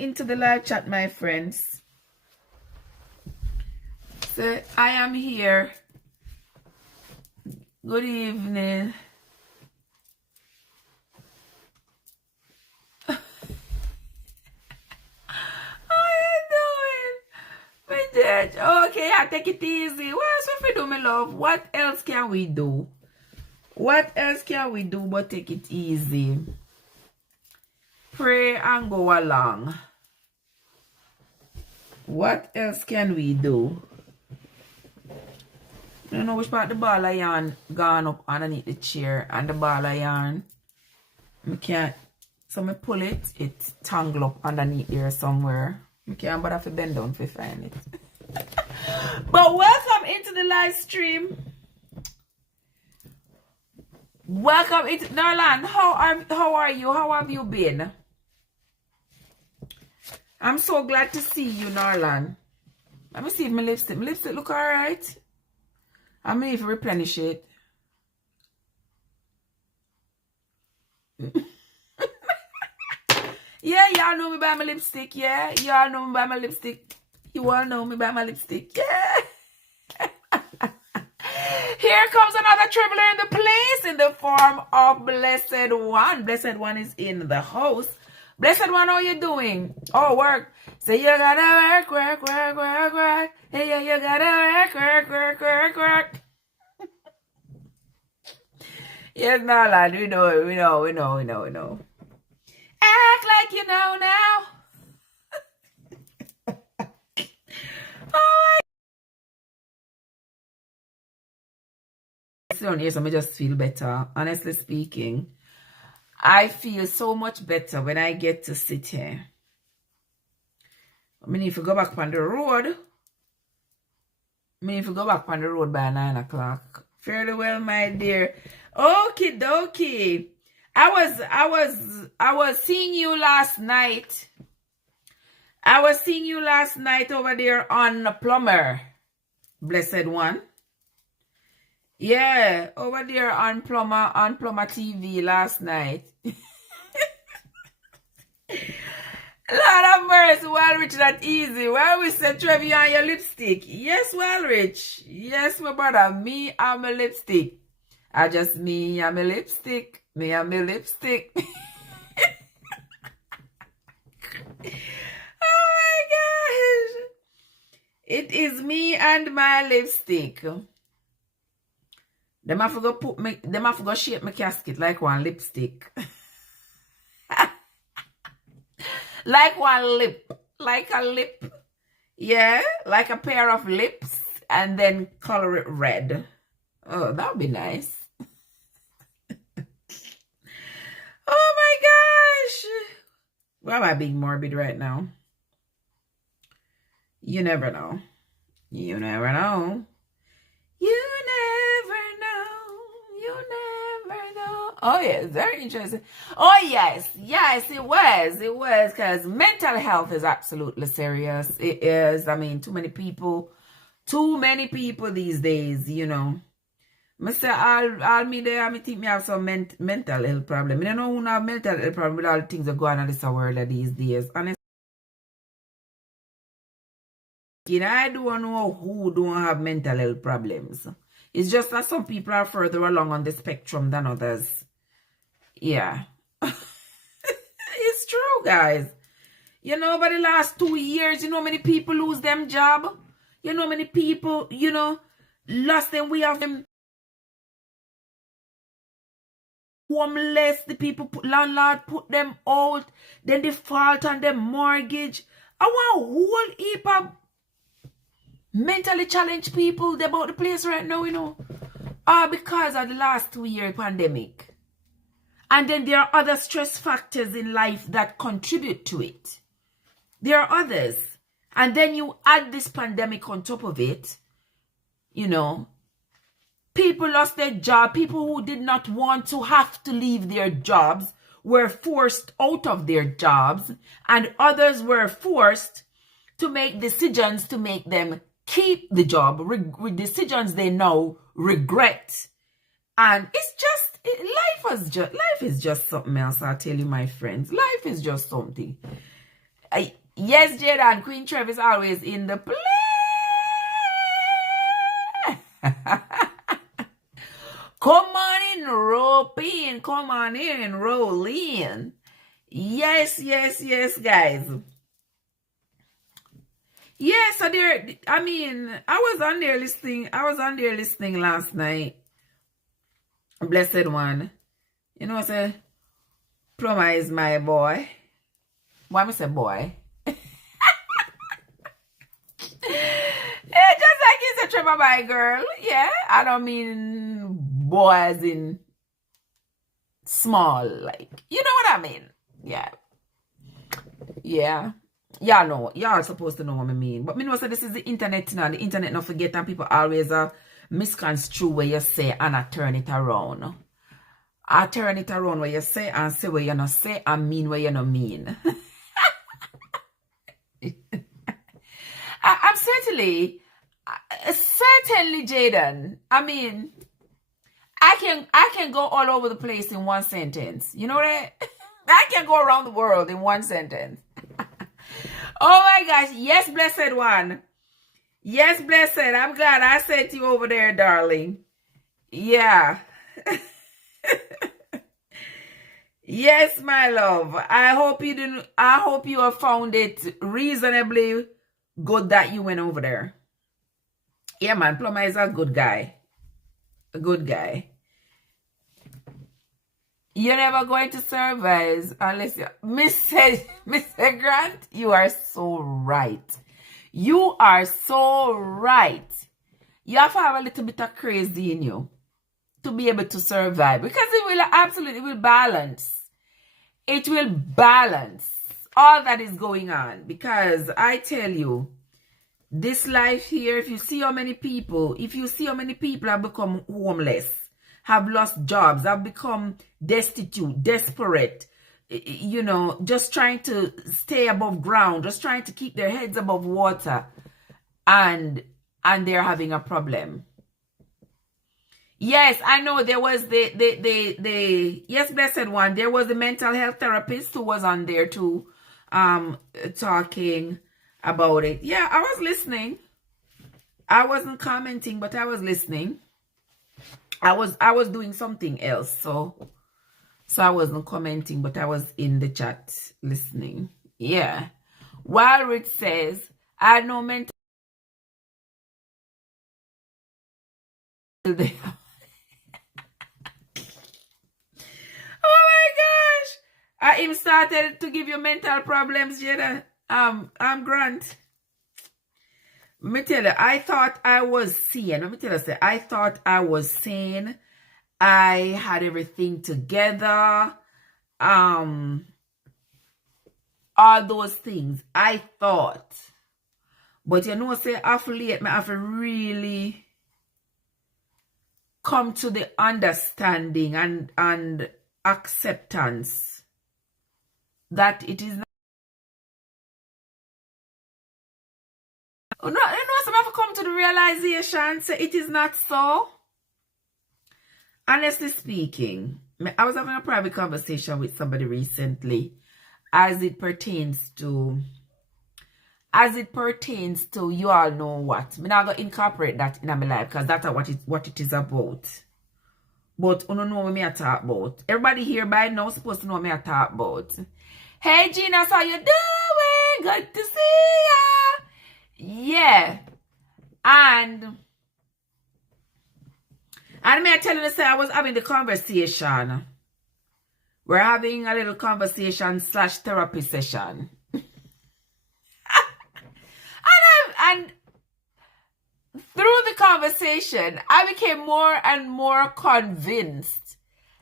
into the live chat, my friends. So I am here. Good evening. Okay, I take it easy. What else we do, my love? What else can we do? What else can we do but take it easy? Pray and go along. What else can we do? I don't know which part the ball of yarn gone up underneath the chair and the ball of yarn. I can't. So I pull it, it tangle up underneath there somewhere. I can't bother to bend down to find it. But welcome into the live stream. Welcome into Norland. How are you? How have you been? I'm so glad to see you, Norland. Let me see if my lipstick look alright. I may need to replenish it. Yeah, y'all know me by my lipstick, yeah. Y'all know me by my lipstick. You all know me by my lipstick, yeah. Here comes another traveler in the place in the form of Blessed One. Blessed One is in the house. Blessed One, how you doing? Oh, work. Say you gotta work. Hey, you gotta work. Yes, no, lad, we know. Act like you know now. Oh my. Yes, I just feel better. Honestly speaking, I feel so much better when I get to sit here. I mean, if you go back on the road, by 9 o'clock. Fairly well, my dear. Okie dokie. I was seeing you last night. Over there on Plumber. Blessed One. Yeah, over there on Plumber TV last night. Lord have mercy, Walrich, that easy. Well, we said Trevi on your lipstick. Yes, Walrich. Yes, my brother. Me and my lipstick. I just me and my lipstick. Me and my lipstick. Oh my gosh. It is me and my lipstick. Them have to go shape my casket like one lipstick. Like one lip. Like a lip. Yeah, like a pair of lips, and then color it red. Oh, that would be nice. Oh my gosh. Why am I being morbid right now? You never know. You never know. You never know. You never know. Oh, yes, very interesting. Oh, yes. Yes, it was. It was, because mental health is absolutely serious. It is. I mean, too many people these days, you know. I say all me there, I think me have some mental health problem. I don't know who have mental health problem with all the things that go on in this world these days. Honestly, I don't know who don't have mental health problems. It's just that some people are further along on the spectrum than others. Yeah. It's true, guys. You know, over the last 2 years, you know many people lose them job? You know many people, you know, lost them. We have them homeless. The people, landlord put them out. Then default on their mortgage. I want a whole heap of mentally challenged people about the place right now, you know. Because of the last 2 year pandemic. And then there are other stress factors in life that contribute to it. There are others. And then you add this pandemic on top of it, you know. People lost their job. People who did not want to have to leave their jobs were forced out of their jobs. And others were forced to make decisions to make them keep the job. Decisions they now regret. And it's just, life is just something else, I tell you, my friends. Life is just something. Yes, Jada and Queen Trev is always in the play. Come on in, rope in. Come on in, roll in. Yes, yes, yes, guys. Yeah, so there, I mean, I was on there listening last night. Blessed one. You know, say, Plumber is my boy. Why me say boy? Yeah, just like he's a Trevor my girl. Yeah, I don't mean boy as in small, like, you know what I mean? Yeah. Yeah. Y'all know. Y'all supposed to know what I mean. But me know say this is the internet now. The internet not forget, and people always misconstrue what you say and I turn it around. I turn it around what you say and say what you not say and mean what you not mean. I'm certainly, Jaden. I mean, I can go all over the place in one sentence. You know that? I can go around the world in one sentence. Oh my gosh. Yes, blessed one. Yes, blessed. I'm glad I sent you over there, darling. Yeah. Yes, my love. I hope you have found it reasonably good that you went over there. Yeah, man. Plumber is a good guy. A good guy. You're never going to survive unless you... Mr. Grant, you are so right. You are so right. You have to have a little bit of crazy in you to be able to survive, because it will balance. It will balance all that is going on, because I tell you, this life here, if you see how many people have become homeless, have lost jobs, have become destitute, desperate, you know, just trying to stay above ground, just trying to keep their heads above water, and they're having a problem. Yes, I know there was yes, blessed one. There was the mental health therapist who was on there too, talking about it. Yeah, I was listening. I wasn't commenting, but I was listening. I was doing something else, so I wasn't commenting, but I was in the chat listening. Yeah. While Rich says, I know mental Oh my gosh. I even started to give you mental problems, Jada. I'm Grant. Let me tell you, I thought I was sane. Let me tell you, I thought I was sane. I had everything together. All those things. I thought. But you know, say after late, I have to really come to the understanding and acceptance that it is not. No, you know, some have to come to the realization, say it is not so. Honestly speaking, I was having a private conversation with somebody recently as it pertains to you all know what. I'm not gonna incorporate that in my life because that's what it is about. But you don't know what I talk about. Everybody here by now supposed to know what I talk about. Hey Gina, how you doing? Good to see ya. Yeah. And may I tell you, say I was having the conversation. We're having a little conversation / therapy session. and through the conversation, I became more and more convinced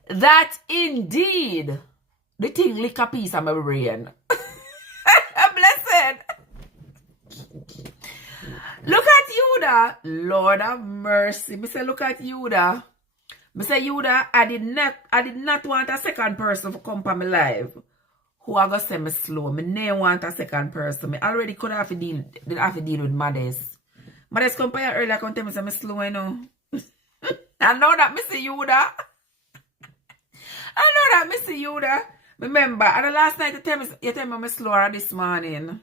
that indeed the thing lick a piece of my brain. Blessed. Look at Yuda. Lord of mercy. Me say, look at Yuda. Me say, Yuda, I did not want a second person to come to my life who are gonna say me slow. Me never want a second person. Me already could have to deal with Modest. Modest come here earlier, come tell me say me slow, you know. I know that, Mr. Yuda. I know that, Mr. Yuda. Remember, and the last night you tell me I'm slower this morning.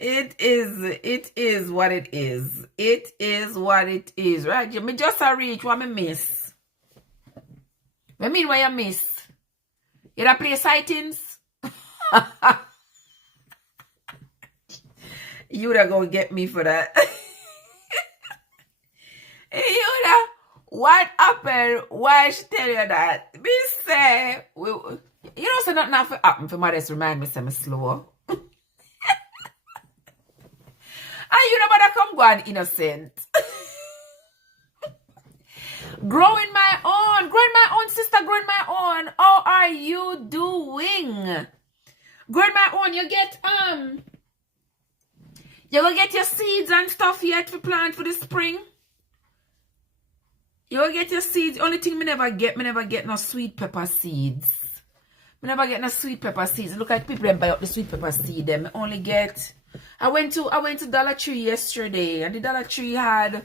It is what it is. It is what it is, right? Me just a reach what me miss. I mean what you miss? You da play sightings? You da go get me for that. You da, what happened? Why she tell you that? Me say, you know say nothing happen for Modest remind me say me slow. And you know better come go on innocent. Growing my own sister, growing my own. How are you doing? Growing my own, you gonna get your seeds and stuff yet to plant for the spring? You gonna get your seeds. Only thing me never get no sweet pepper seeds. Me never get no sweet pepper seeds. Look at people that buy up the sweet pepper seed. Them me only get. I went to Dollar Tree yesterday, and the Dollar Tree had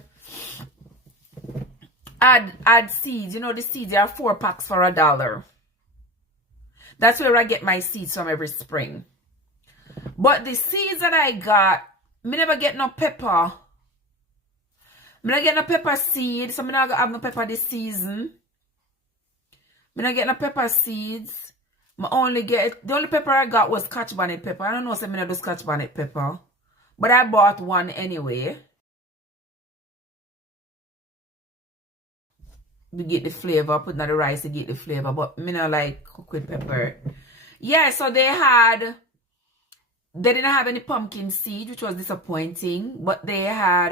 seeds. You know the seeds. There are 4 packs for $1. That's where I get my seeds from every spring. But the seeds that I got, me never get no pepper. Me not get no pepper seeds, so me not have no pepper this season. Me not get no pepper seeds. The only pepper I got was Scotch bonnet pepper. I don't know if I not do Scotch bonnet pepper. But I bought one anyway. To get the flavor, put in the rice to get the flavor. But me not like cook with pepper. Yeah, so they didn't have any pumpkin seed, which was disappointing. But they had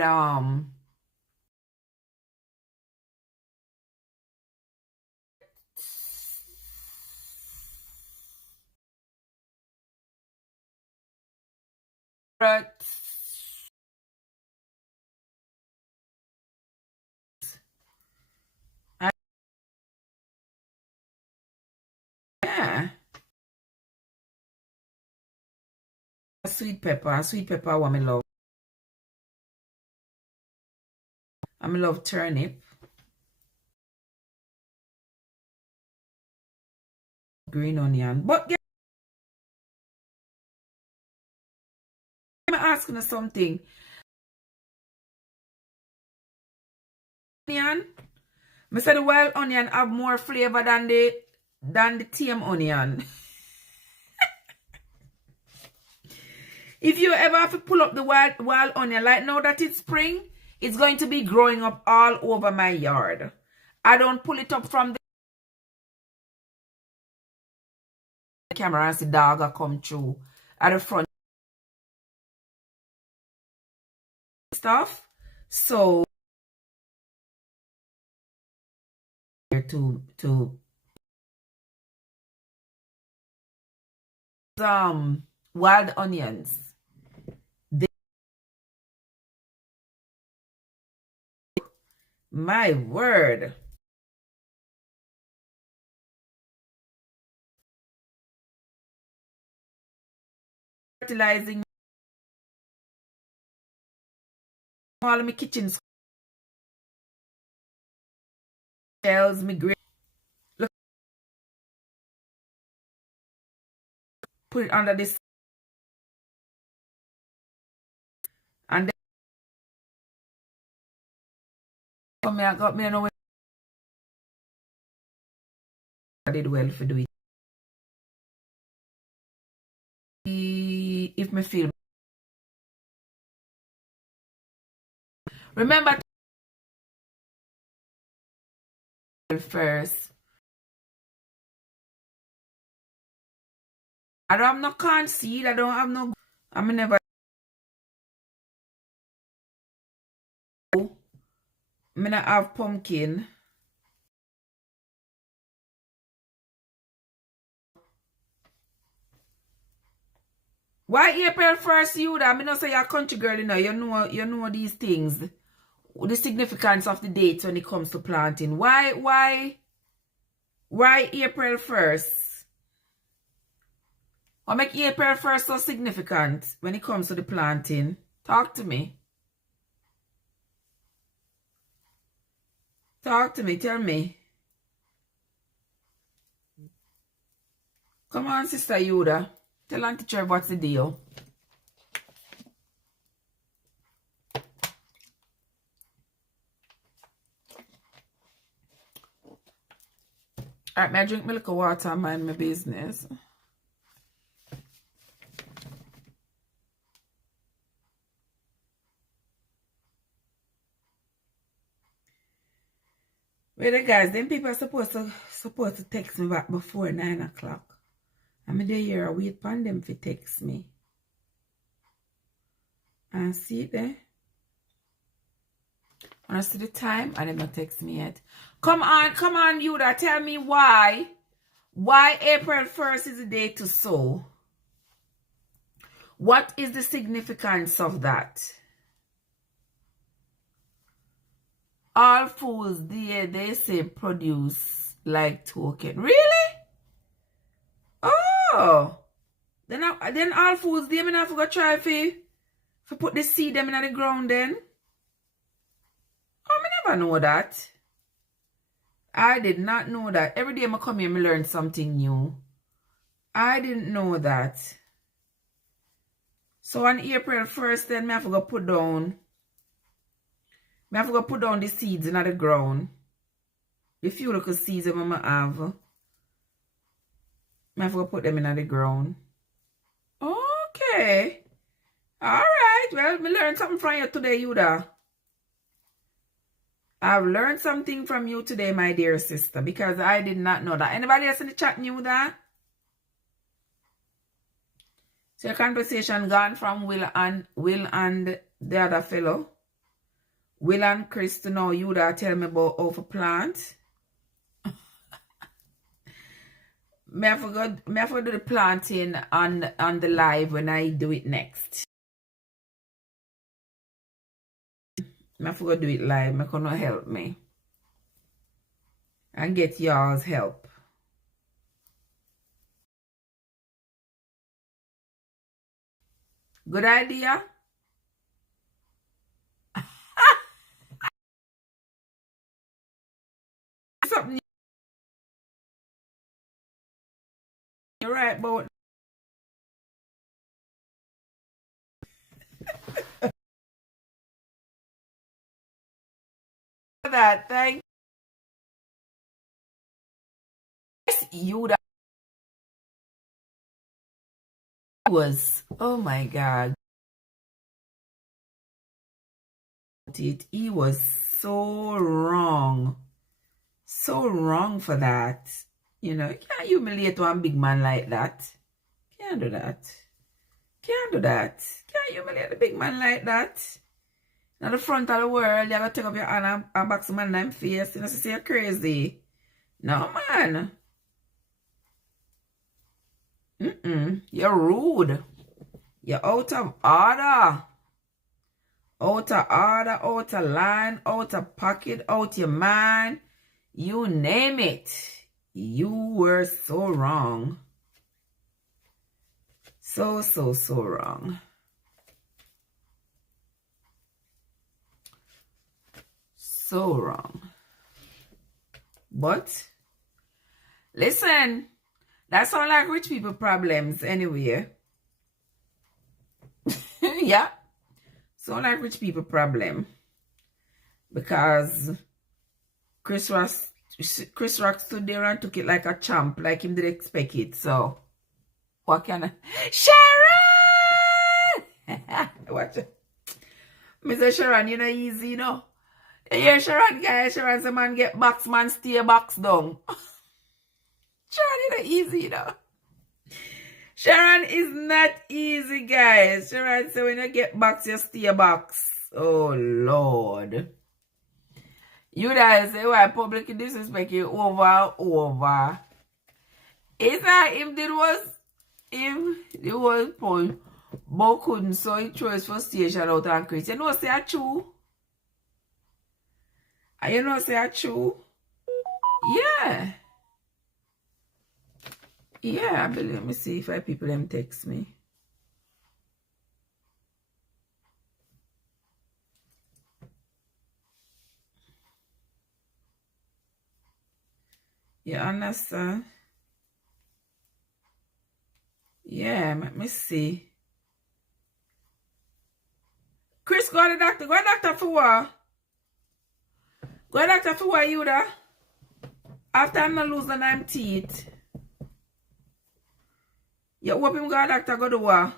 yeah. Sweet pepper what I love. I love turnip. Green onion. But I'm asking you something. Onion. I said the wild onion have more flavor than the tame onion. If you ever have to pull up the wild onion, like now that it's spring, It's going to be growing up all over my yard. I don't pull it up from the camera and see dog come through at the front stuff. So to wild onions. My word. Fertilizing all of my kitchen shells, me great. Look, put it under this, and then I got me know I did well for do it. If me feel, remember first. I don't have no corn seed. I don't have no. I mean never. I not have pumpkin. Why April 1st, you that? I know say you're a country girl, you know these things. The significance of the dates when it comes to planting. Why April 1st? What make April 1st so significant when it comes to the planting? Talk to me. Talk to me, tell me. Come on, Sister Yuda. Tell Auntie Trev what's the deal. Alright, may I drink my little water and mind my business. Wait, guys, them people are supposed to text me back before 9 o'clock. I'm there wait upon them to text me. And see it there? And I see the time and they not text me yet. Come on, Yuda, tell me why April 1st is the day to sow. What is the significance of that? All fools they say produce like token. Really? Oh. Then all fools they may not forgot try for put the seed them in the ground then. Oh, I never know that. I did not know that. Every day I come here, I learn something new. I didn't know that. So on April 1st, then I have to go put down. I have to go put down the seeds in the ground. The few little seeds that I have. I have to go put them in the ground. Okay. Alright. Well, I learned something from you today, Yuda. I've learned something from you today, my dear sister, because I did not know that. Anybody else in the chat knew that? So your conversation gone from Will and the other fellow. Will and Chris to know you that tell me about how to plant. May I forgot do the planting on the live when I do it next. I forgot do it live. I cannot help me. And get y'all's help. Good idea? Something you're right about. That thank you that was, oh my God, it. He was so wrong. So wrong for that. You know, you can't humiliate one big man like that. Can't do that. Can't do that. Can't humiliate a big man like that. Now the front of the world, you gotta take up your hand and box some man in them face. You know, say you're crazy. No, man. You're rude. You're out of order. Out of order, out of line, out of pocket, out your mind. You name it. You were so wrong. So wrong. So wrong. But, listen, that sounds like rich people problems anyway. Yeah. Sound like rich people problem. Because Chris Rock stood there and took it like a champ, like him did expect it. So, what can I... Sharon! Watch it. Mr. Sharon, you know, easy, you know. Yeah, Sharon, guys. Sharon, some man get box, man, stay box down. Sharon, you know, easy, you know. Sharon is not easy, guys. Sharon say when you get box, you stay box. Oh, Lord. You guys say why public disrespect you over and over. It's like if it was Paul, but couldn't, so he threw his frustration out on Chris. You know, say a true. And you know, say a true. Yeah. Yeah, I believe. Let me see if people them text me. You understand? Yeah, let me see. Chris, go to the doctor. Go to the doctor for what? Go to the doctor for what, you da? After I'm not losing them teeth. You hope him go to the doctor, go to what?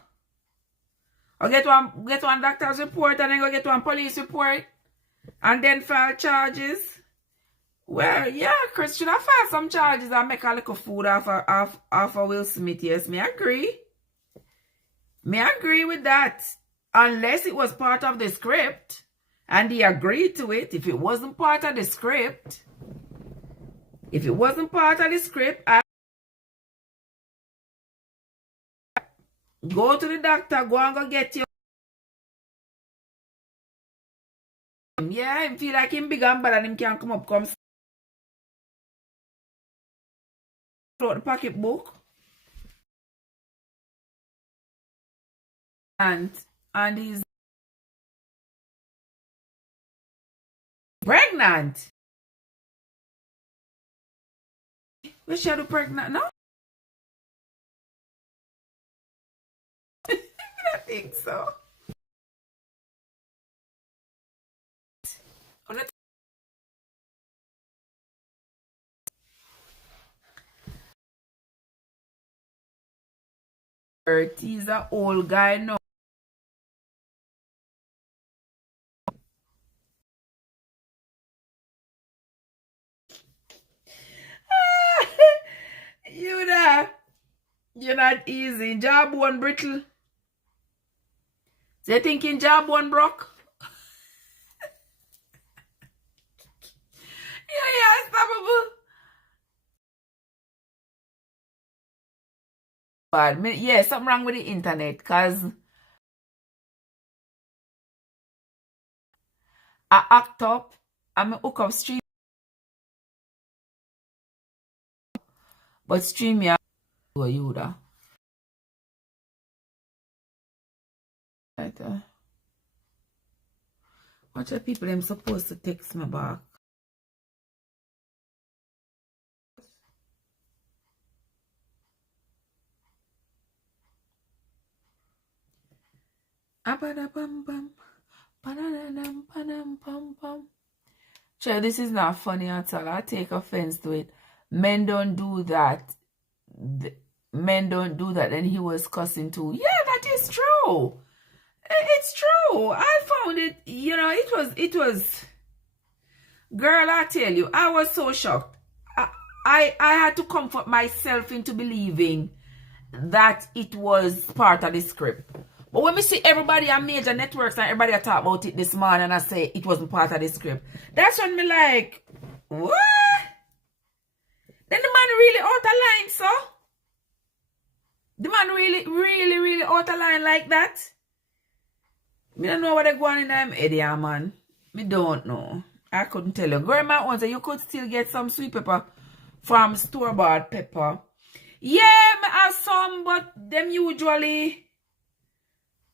Or get one doctor's report and then go get one police report. And then file charges. Well, yeah, Chris should have filed some charges and make a little food off of Will Smith. Yes, me agree. Me agree with that. Unless it was part of the script and he agreed to it. If it wasn't part of the script, I go to the doctor, go and go get your... Yeah, him feel like him big and bad and him can't come up, come out the pocketbook. And he's pregnant. We should do pregnant, no? I don't think so. He's an old guy now. You're not easy. Jawbone brittle. So you thinking jawbone broke? Yeah, unstoppable. But yeah, something wrong with the internet, because I act up, I'm hook up stream, but stream ya you da. Right, watch the people them supposed to text me back. Sure, this is not funny at all. I take offense to it. Men don't do that. Men don't do that. And he was cussing too. Yeah, that is true. It's true. I found it, it was, girl, I tell you, I was so shocked. I had to comfort myself into believing that it was part of the script. But when we see everybody on major networks and everybody talk about it this morning and I say it wasn't part of the script, that's when me like, what? Then the man really out of line, so? The man really, really, really out of line like that? Me don't know what they going in them head here, man. Me don't know. I couldn't tell you. Grandma once you could still get some sweet pepper from store-bought pepper. Yeah, me have some, but them usually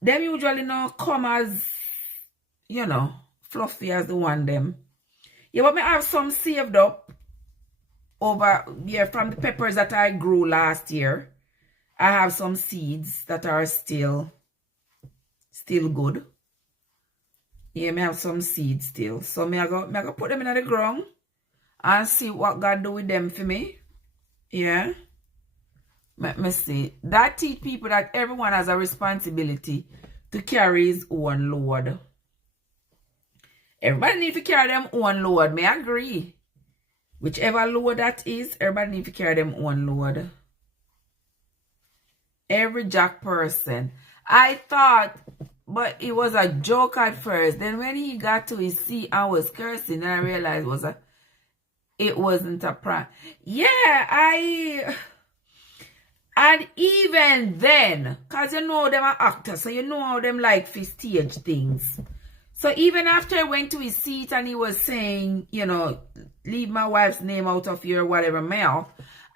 not come as, fluffy as the one them. Yeah, but me have some saved up over here from the peppers that I grew last year. I have some seeds that are still good. Yeah, me have some seeds still. So me I go put them in the ground and see what God do with them for me. Yeah. Let me see. That teach people that everyone has a responsibility to carry his own load. Everybody need to carry them own load. May I agree. Whichever load that is, everybody need to carry them own load. Every jack person. I thought, but it was a joke at first. Then when he got to his seat and was cursing, then I realized it wasn't a prank. Yeah, and even then, because you know them are actors, so you know how them like to stage things. So even after I went to his seat and he was saying, leave my wife's name out of your whatever mouth,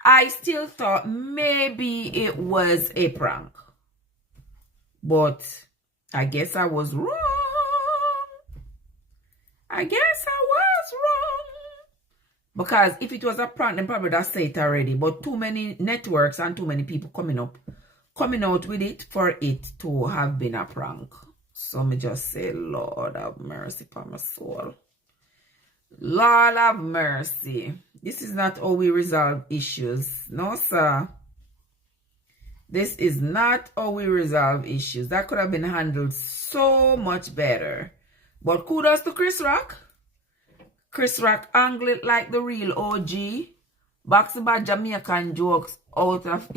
I still thought maybe it was a prank. But I guess I was wrong. Because if it was a prank, then probably that say it already. But too many networks and too many people coming out with it for it to have been a prank. So me just say, Lord have mercy for my soul. Lord have mercy. This is not how we resolve issues. No, sir. This is not how we resolve issues. That could have been handled so much better. But kudos to Chris Rock. Chris Rock angled it like the real OG. Box about Jamaican jokes out of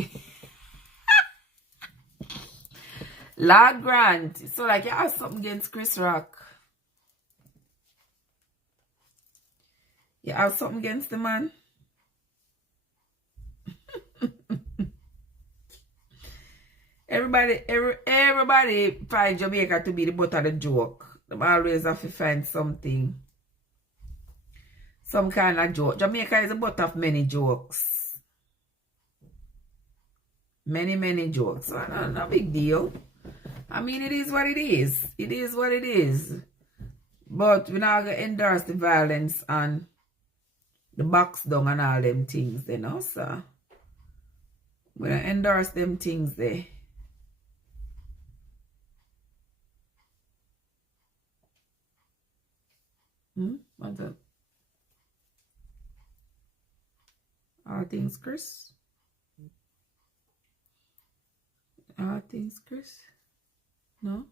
Lord Grant. So like you have something against Chris Rock. You have something against the man? Everybody find Jamaica to be the butt of the joke. They always have to find something. Some kind of joke. Jamaica is the butt of many jokes. Many jokes. So no big deal. I mean, it is what it is. It is what it is. But we're not going to endorse the violence and the box down and all them things, so we're going to endorse them things there. What's up? All things Chris? All things Chris? No?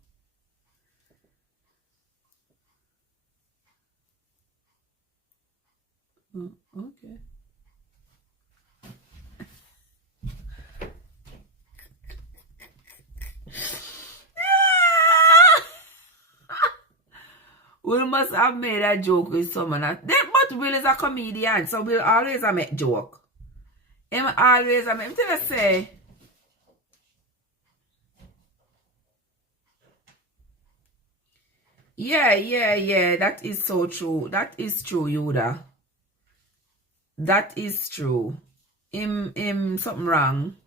Oh, okay. We must have made a joke with someone. But Will is a comedian, so Will always make joke. Him always make. Tell us say. Yeah. That is so true. That is true, Yuda. That is true. Him something wrong.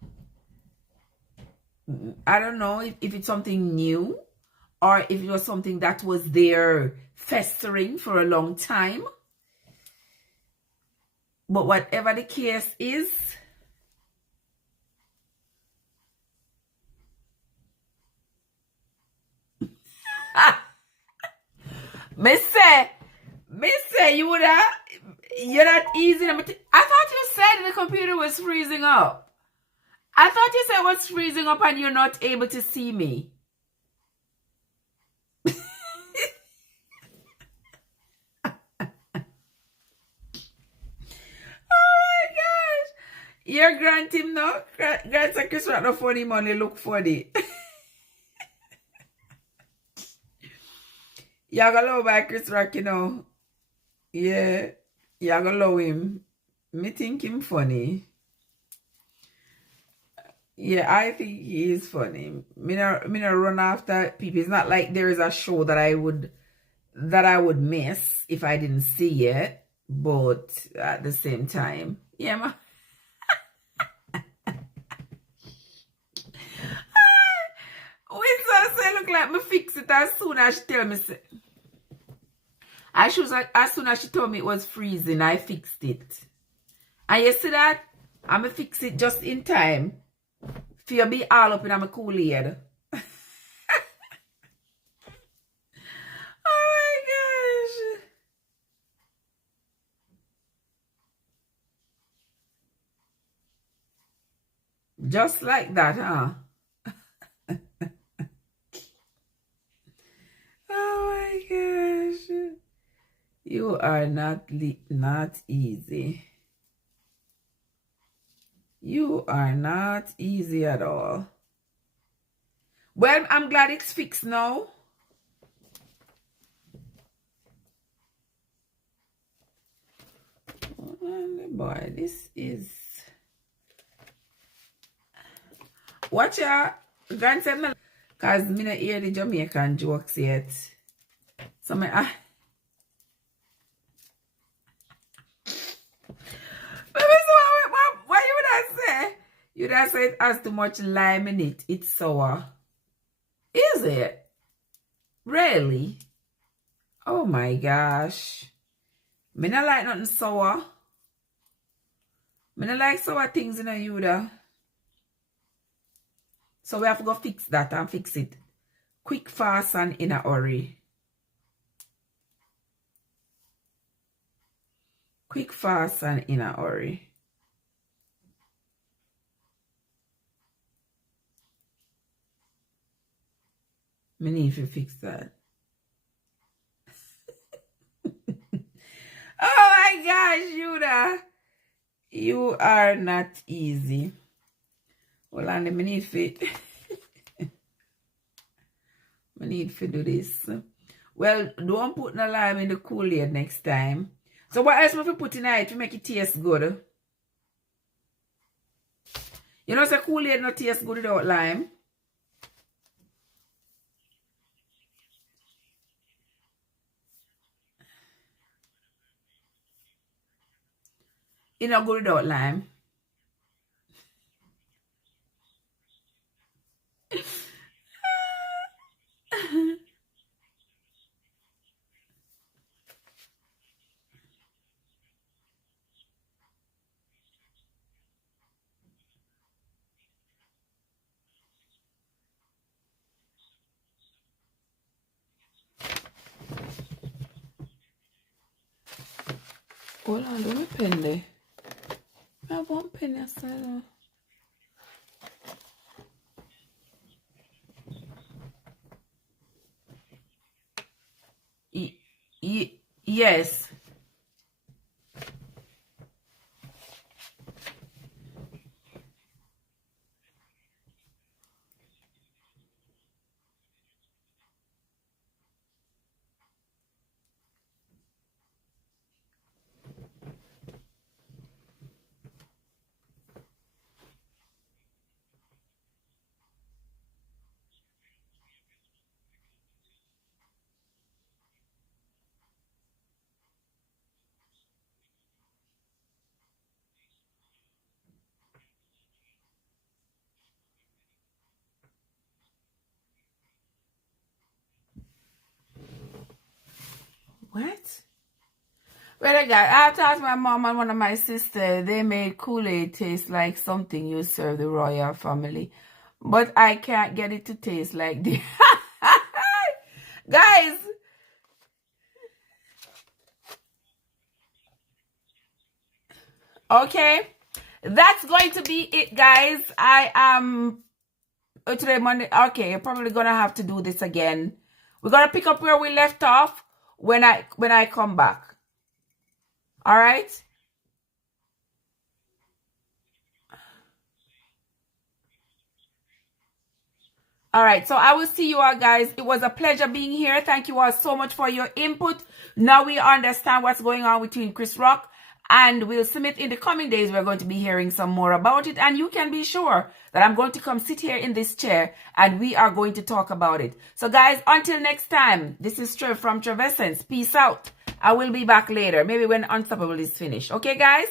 I don't know if it's something new or if it was something that was there festering for a long time. But whatever the case is, me say, you're not easy. I thought you said the computer was freezing up. I thought you said it was freezing up and you're not able to see me. Your grant him no? Grant say Chris Rock no funny money look funny. Y'all gonna love by Chris Rock, you know. Yeah. Y'all gonna love him. Me think him funny. Yeah, I think he is funny. Me no run after people. It's not like there is a show that I would miss if I didn't see it. But at the same time, yeah, man. Winston say look like me fix it as soon as she tell me say. As soon as she told me it was freezing, I fixed it. And you see that? I'ma fix it just in time. For you be all up in my Kool-Aid. Oh my gosh. Just like that, huh? Oh my gosh. You are not easy. You are not easy at all. Well, I'm glad it's fixed now. Oh, boy, this is... Watch out. Grandson, because me not hear the Jamaican jokes yet. So me... What you would I say? You would I say it has too much lime in it. It's sour. Is it? Really? Oh my gosh. Me not like nothing sour. Me not like sour things in a Yuda. So we have to go fix that and fix it. Quick, fast, and in a hurry. Quick, fast, and in a hurry. Me need to fix that. Oh my gosh, Yuda. You are not easy. Hold on, me need to me need to do this. Well, don't put no lime in the Kool-Aid next time. So what else we put in it to make it taste good? You know, so Kool-Aid not taste good without lime. It's not good without lime. Hold on, do me pen there. I have one pen aside. Yes. What? Well, I have to ask my mom and one of my sisters. They made Kool-Aid taste like something you serve the royal family. But I can't get it to taste like this. Guys. Okay. That's going to be it, guys. I am... today, Monday. Okay, you're probably going to have to do this again. We're going to pick up where we left off when I come back. All right? All right, so I will see you all, guys. It was a pleasure being here. Thank you all so much for your input. Now we understand what's going on between Chris Rock and Will Smith. In the coming days, we're going to be hearing some more about it. And you can be sure that I'm going to come sit here in this chair and we are going to talk about it. So, guys, until next time, this is Trev from Trevessence. Peace out. I will be back later, maybe when Unstoppable is finished. Okay, guys?